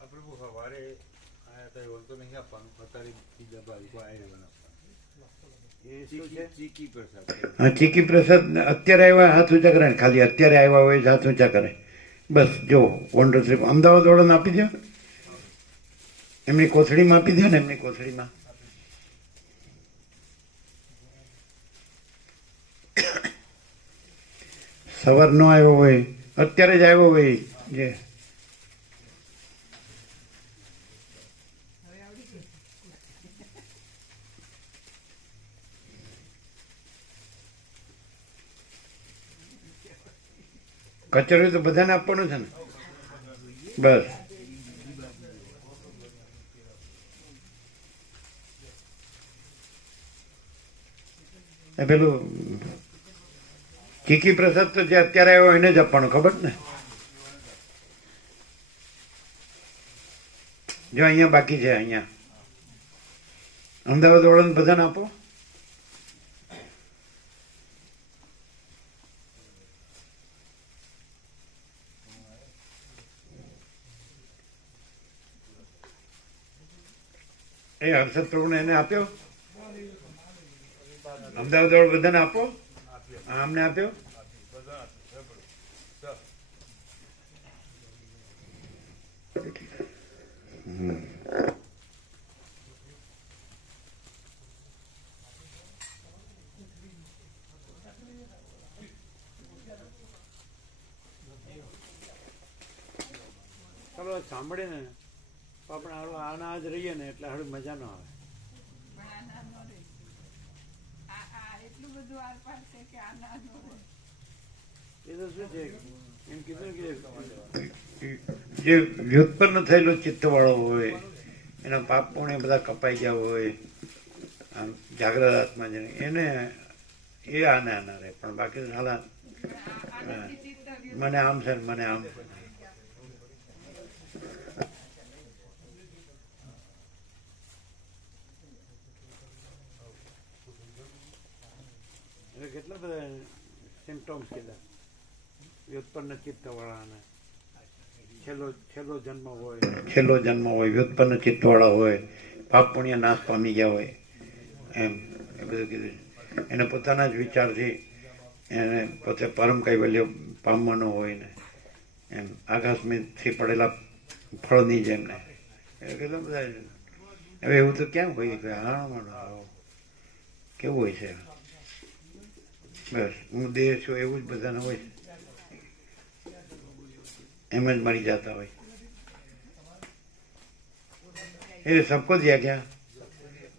આ પ્રભુ સવારે આયા હતા એવું તો નહીં આપવાનું અત્યારે બીજા બાજુ આયરન આપવાનું એ શું છે ચીકી પ્રસાદ હા, ચીકી પ્રસાદ અત્યારે આવ્યા હાથ ઊંચા કરે ને, ખાલી અત્યારે આવ્યા હોય જ હાથ ઊંચા કરે. બસ જો 1 2 3 અમદાવાદ વાળાને આપી દો, એમની કોથળીમાં આપી દો ને, એમની કોથળીમાં. સવાર નો આવ્યો હોય, અત્યારે જ આવ્યો હોય જે કચરો તો બધાને આપવાનું છે ને. બસ એ પેલું ચીકી પ્રસાદ તો જે અત્યારે આવ્યો એને જ આપવાનો, ખબર ને? જો અહીંયા બાકી છે, અહીંયા અમદાવાદ વાળાને બધાને આપો. એ હર્ષદ પ્રભુને એને આપ્યો, અમદાવાદ વાળા બધાને આપો. આમને આપ્યો. ચલો સાંભળે ને તો આપણે હારું આના જ રહીએ ને એટલે હારું મજા ન આવે. પણ આ ના નો રહે. આ એટલું બધું આરપાર છે કે આ ના નો રહે. એ તો શું છે એમ કીધું કે જે વ્યુત્પન્ન થયેલો ચિત્ત વાળો હોય, એના પાપ પુણ્ય બધા કપાઈ ગયા હોય, આમ જાગ્રત આત્મા જેને એને એ આને આના રહે. પણ બાકી તો સાલા આનાથી ચિત્ત વ્યસ્ત મને આમ છે ને મને આમ. એટલે કેટલા બધા સિમ્ટોમ્સ કીધા વ્યુત્પન્ન ચિત્ત વાળાને. છેલ્લો જન્મ હોય, છેલ્લો જન્મ હોય, વ્યુત્પન્ન ચિત્ત વાળા હોય, પાપ પુણ્ય નાશ પામી ગયા હોય, એમ એ બધું કીધું. એને પોતાના જ વિચારથી એને પોતે પરમ કૈવલ્ય પામવાનો હોય ને, એમ આકાશમાંથી પડેલા ફળની જેમ ને. એટલે કેટલા બધા. હવે એવું તો ક્યાં હોય કે હા કેવું હોય છે? બસ હું દેહ છું એવું જ બધાને હોય છે, એમ જ મરી જતા હોય. એ सबको दिया क्या?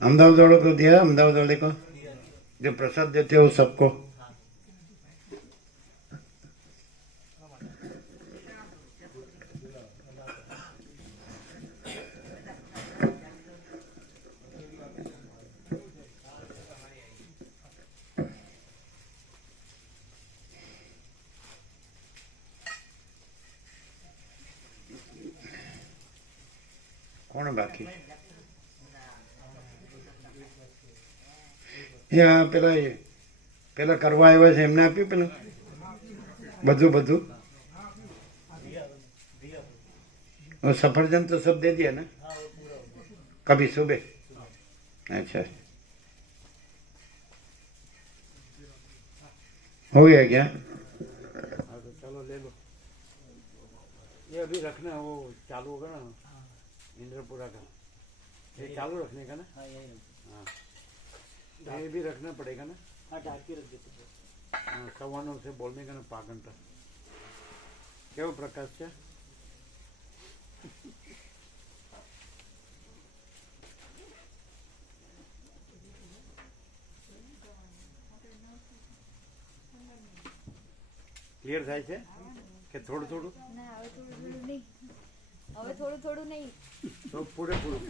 अहमदाबाद वालों को दिया, अहमदाबाद वाले को जो प्रसाद देते हो सबको. કોણ બાકી? પેલા કરવા આવ્યા છે એમને આપ્યું પેલું બધું सफरजन तो सब दे दिया ना कभी सुबह? अच्छा हो गया क्या? हाँ तो चलो ले लो. ये अभी रखना, वो चालू होगा ना इंद्रपुरा का, ये चालू रखने का ना? हाँ, ये भी रखना पड़ेगा ना? हाँ ढाक के रख देते हैं। हाँ, 9:15 से बोलने का ना 5 घंटा केव प्रकाश છે ક્લિયર થાય છે કે થોડું થોડું ના હવે થોડું થોડું નહીં, હવે થોડું થોડું નહીં. તો પૂરેપૂરું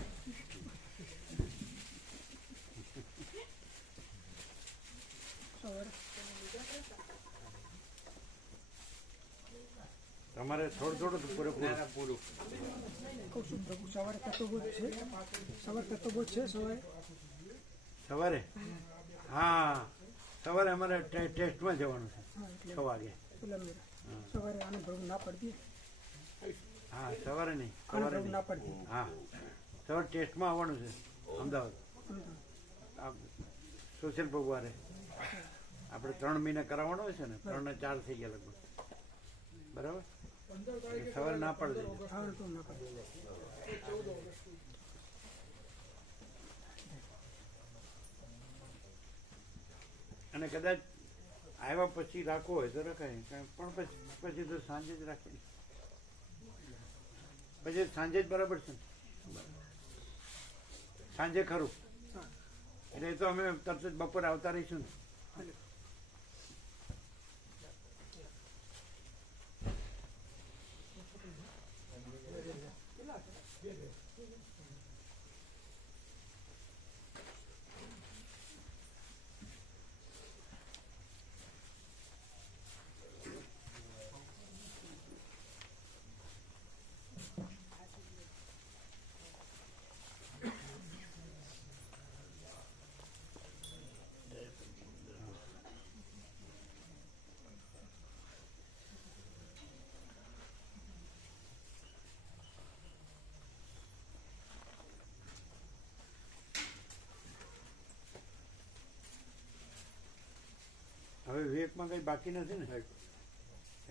તમારે થોડું થોડું તો પૂરેપૂરું પૂરું કહું છું પ્રભુ સવારે તત્વબોધ છે, સવારે તત્વબોધ છે સવારે. સવારે હા સવારે અમારે ટેસ્ટમાં જવાનું છે 6 વાગે પેલા મેરા સવારે આને પ્રભુ ના પડતી, હા સવારે નહીં આને સવારે પ્રભુ ના નહીં પડતી. હા સવારે ટેસ્ટમાં આવવાનું છે અમદાવાદ આ સોશિયલ પગવારે આપણે 3 મહિના કરાવવાનો હોય છે ને 3 ને 4 થઈ ગયા લગભગ બરાબર એટલે સવારે ના પાડી દેજો આને પ્રભુ ના પડતી. અને કદાચ આવ્યા પછી રાખવો હોય તો રખાય પણ પછી તો સાંજે જ રાખીએ પછી સાંજે જ બરાબર છે ને? સાંજે ખરું એટલે એ તો અમે તરત જ બપોરે આવતા રહીશું ને. હવે વિવેકમાં કઈ બાકી નથી ને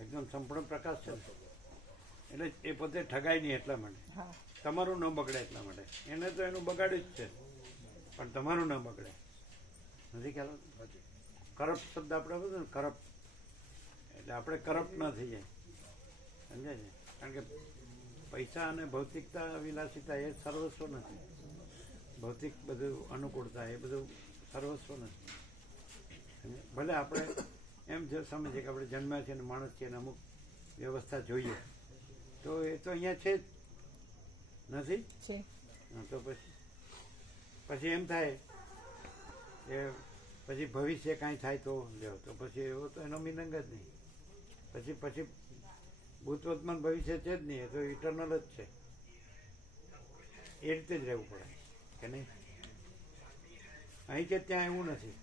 એકદમ સંપૂર્ણ પ્રકાશ છે ને એટલે એ પોતે ઠગાય નહીં એટલા માટે તમારું ન બગડે એટલા માટે એને તો એનું બગાડ્યું જ છે પણ તમારું ન બગડે નથી ખ્યાલ આવતો? કરપ્ટ શબ્દ આપણે બધું ને કરપ્ટ એટલે આપણે કરપ્ટ ન થઈ જાય સમજાય છે કારણ કે પૈસા અને ભૌતિકતા વિલાસિતા એ સર્વસ્વ નથી ભૌતિક બધું અનુકૂળતા એ બધું સર્વસ્વ નથી ભલે આપણે એમ જો સમજીએ કે આપણે જન્મ્યા છીએ અને માણસ છીએ અને અમુક વ્યવસ્થા જોઈએ તો એ તો અહીંયા છે જ નથી હા, તો પછી એમ થાય કે પછી ભવિષ્ય કાંઈ થાય તો લ્યો તો પછી એવો તો એનો મિનંગ જ નહીં પછી ભૂતવર્તમાન ભવિષ્ય છે જ નહીં એ તો ઇટરનલ જ છે એ રીતે જ રહેવું પડે કે નહીં અહીં કે ત્યાં એવું નથી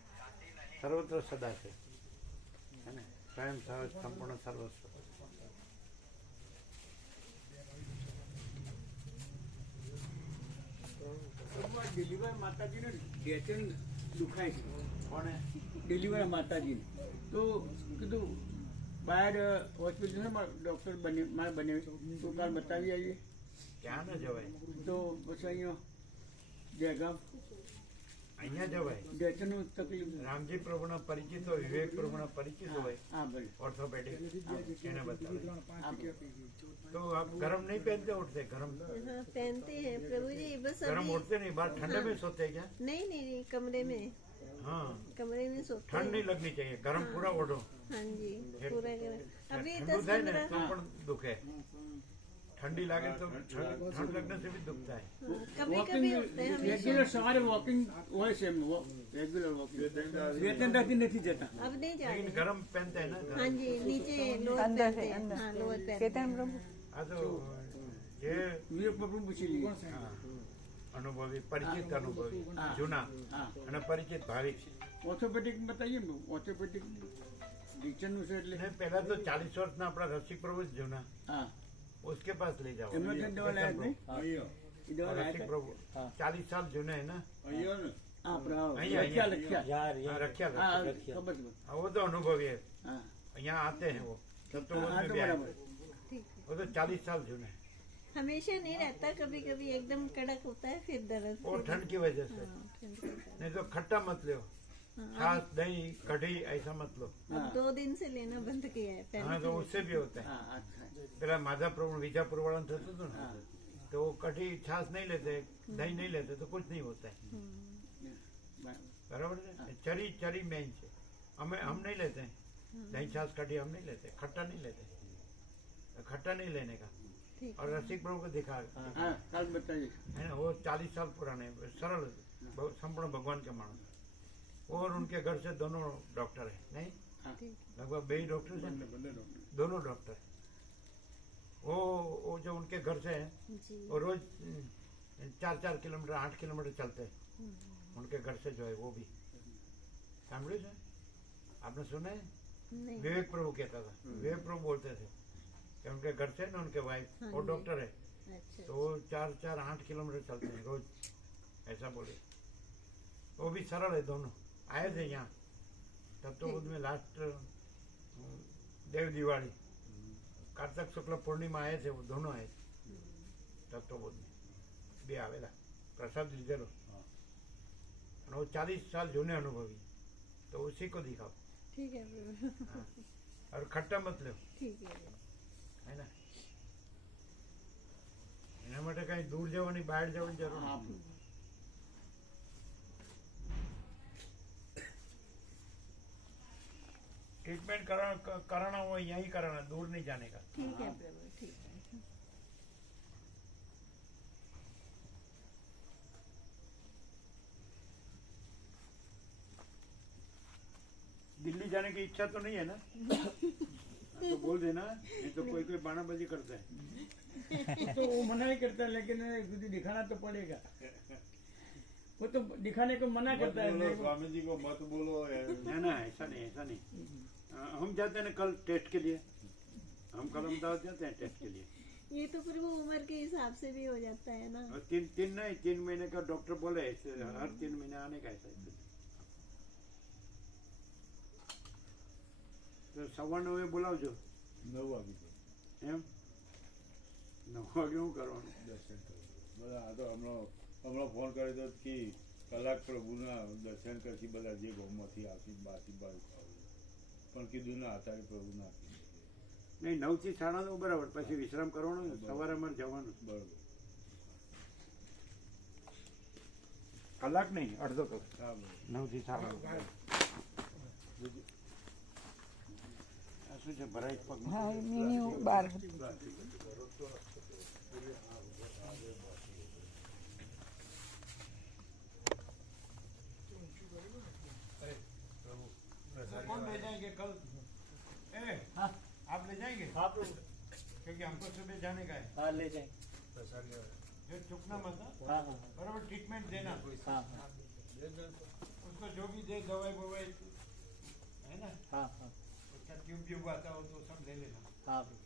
સર્વત્ર સદા છે હે ને સ્વયં સંપૂર્ણ સર્વસ્વ ડિલિવર માતાજીને ડેચન દુખાય છે. કોને ડિલિવર માતાજીને તો કીધું બહાર હોસ્પિટલ છે ડૉક્ટર મારે બને તો કાલ બતાવી આવીએ ક્યાં ન જવાય તો પછી અહીંયા જયગામ અહીંયા જવાય ડેચનનું તકલીફ. રામજી પ્રભુના પરિચિત હોય વિવેક પ્રભુના પરિચિત હોય હા ભલે ઓર્થોપેડિક એને બતાવે હા ભલે. तो आप गरम नहीं पहनते उठते गरम हाँ पहनते हैं प्रभु जी, बस गरम अभी उठते नहीं बाहर ठंडे में सोते हैं क्या? नहीं नहीं नहीं, कमरे में सोते ठंड हैं। नहीं लगनी चाहिए गरम पूरा ओढ़ो हाँ जी पूरा करें अभी ठंडू 10 થાય ને 15 તો પણ દુખે ठंडी लागे तो ठंड लगने से भी दुखता है कभी कभी होते हैं हमेशा। રેગ્યુલર સવારે વોકિંગ હોય છે એમનું રેગ્યુલર વોકિંગ 2-3 નથી જતા. अब नहीं जा लेकिन रहे। गरम पहनते हैं ना हाँ जी नीचे लोअर पहनते हैं, हाँ लोअर पहनते हैं। हाँ तो ये વિવેક પ્રભુ પૂછી લઈએ. हाँ, अनुभवी परिचित अनुभवी हाँ। जूना હા અને પરિચિત ભાવિક ઓર્થોપેડિક બતાવીએ ને ઓર્થોપેડિક ડિક્શનનું છે એટલે ને પહેલા તો 40 વર્ષના આપણા રસિક પ્રભુ જ જૂના હા उसके पास ले जाओ એમનો જે દવા લાયા નહીં એ દવા रसिक લાયા प्रभु 40 साल जूने है ना આપણે અહીંયા, લખ્યા અહીંયા. લખ્યા हाँ, रखा હા रखा ખબર છે. हाँ, वो तो अनुभवी है હા यहाँ आते हैं वो तब तो हाँ, वो तो भी आए। बराबर. वो तो 40 साल जूने हमेशा नहीं रहता, कभी कभी एकदम कड़क होता है फिर दर्द। वो ठंड की वजह से। हाँ, ठंड के कारण। नहीं तो खट्टा मत लो, हाँ, छाछ दही कढ़ी ऐसा मत लो। अब 2 दिन से लेना बंद किया है, हाँ पहले तो उससे भी होता है। હા અચ્છા પેલા માધાપુર વિજાપુર वाला થતું હતું ને, હા तो वो कढ़ी छाछ नहीं लेते, दही नहीं लेते तो कुछ नहीं होता है। બરાબર. बराबर है। चरी चरी मेन है। हम नहीं लेते हैं दही छाछ कढ़ी, हम नहीं लेते, खट्टा नहीं लेते, खट्टा नहीं लेने का। ठीक और रसिक प्रभु को दिखा હા કાલ બતાવીશ. है ना, वो 40 साल पुराने सरल संपूर्ण भगवान के मानस, और उनके घर से दोनों डॉक्टर है, नहीं ठीक लगभग 2 डॉक्टर हैं, दोनों डॉक्टर। वो जो उनके घर से है जी। वो रोज 4-4 किलोमीटर 8 किलोमीटर चलते हैं उनके घर से, जो है वो भी सामने है। आपने सुना है? नहीं। विवेक प्रभु कहता था, विवेक प्रभु बोलते थे कि उनके घर से ना उनके वाइफ हाँ वो जी। डॉक्टर है, अच्छा। तो वो 4-4-8 किलोमीटर चलते हैं रोज, ऐसा बोले। वो भी सरल है दोनों। आए थे यहाँ तब तो उसमें लास्ट देव दिवाली कार्तिक शुक्ल पूर्णिमा आए थे, वो दोनों आए थे तब तो बोध में भी आवेला प्रसाद લીધેલો। અને वो 40 साल जूने अनुभवी, तो उसी को दिखाओ। ठीक है प्रभु। हाँ। और खट्टा मत लो, ठीक है। है ना। એના માટે કઈ દૂર જવાની બહાર જવાની જરૂર હા નથી। ट्रीटमेंट कराना हो यहीं कराना, दूर नहीं जाने का। ठीक है प्रभु, ठीक है। दिल्ली जाने की इच्छा तो नहीं है ना? तो बोल देना, नहीं तो कोई कोई बाणाबाजी करता है। तो वो मना ही करता है, लेकिन तुझे दिखाना तो पड़ेगा। वो तो दिखाने को मना करता है। मेरे को- स्वामी जी को मत बोलो। ना ना ऐसा नहीं, ऐसा नहीं। हम जाते हैं ना कल टेस्ट के लिए, हम कल अहमदाबाद जाते हैं टेस्ट के लिए। ये तो प्रभु उम्र के हिसाब से भी हो जाता है ना। और 3 महीने का डॉक्टर बोले ऐसे, हर 3 महीने आने का ऐसा ऐसे। तो 9:15 બોલાવજો 9 વાગે એમ 9 વાગે શું કરવાનું? દર્શન કરવું. બધા આ તો હમણાં ફોન કર્યો તો કે કલાક પ્રભુના દર્શન કરતી બધા જે ગામમાંથી આવતી બાથી બાર પણ કીધું ના અત્યારે પ્રભુના આપી નહીં 9 થી 9:30 બરાબર, પછી વિશ્રામ કરવાનો ને, સવારે અમારે જવાનું બરોબર. કલાક નહીં, અડધો કલાક, હા બરોબર. 9 થી 9:30. આ શું છે ભરાઈ પગ? હા એની બાર कौन ले जाएंगे कल? आप ले जाएंगे? हाँ प्रभु। क्योंकि हमको सुबह जाने का है। हाँ ले जाए। जो चुकना मत, हाँ हाँ बराबर ट्रीटमेंट देना। हाँ हाँ उसको जो भी दे दवाई ववाई है ना, हाँ हाँ उसका ट्यूब आता हो तो सब ले लेना। हाँ प्रभु।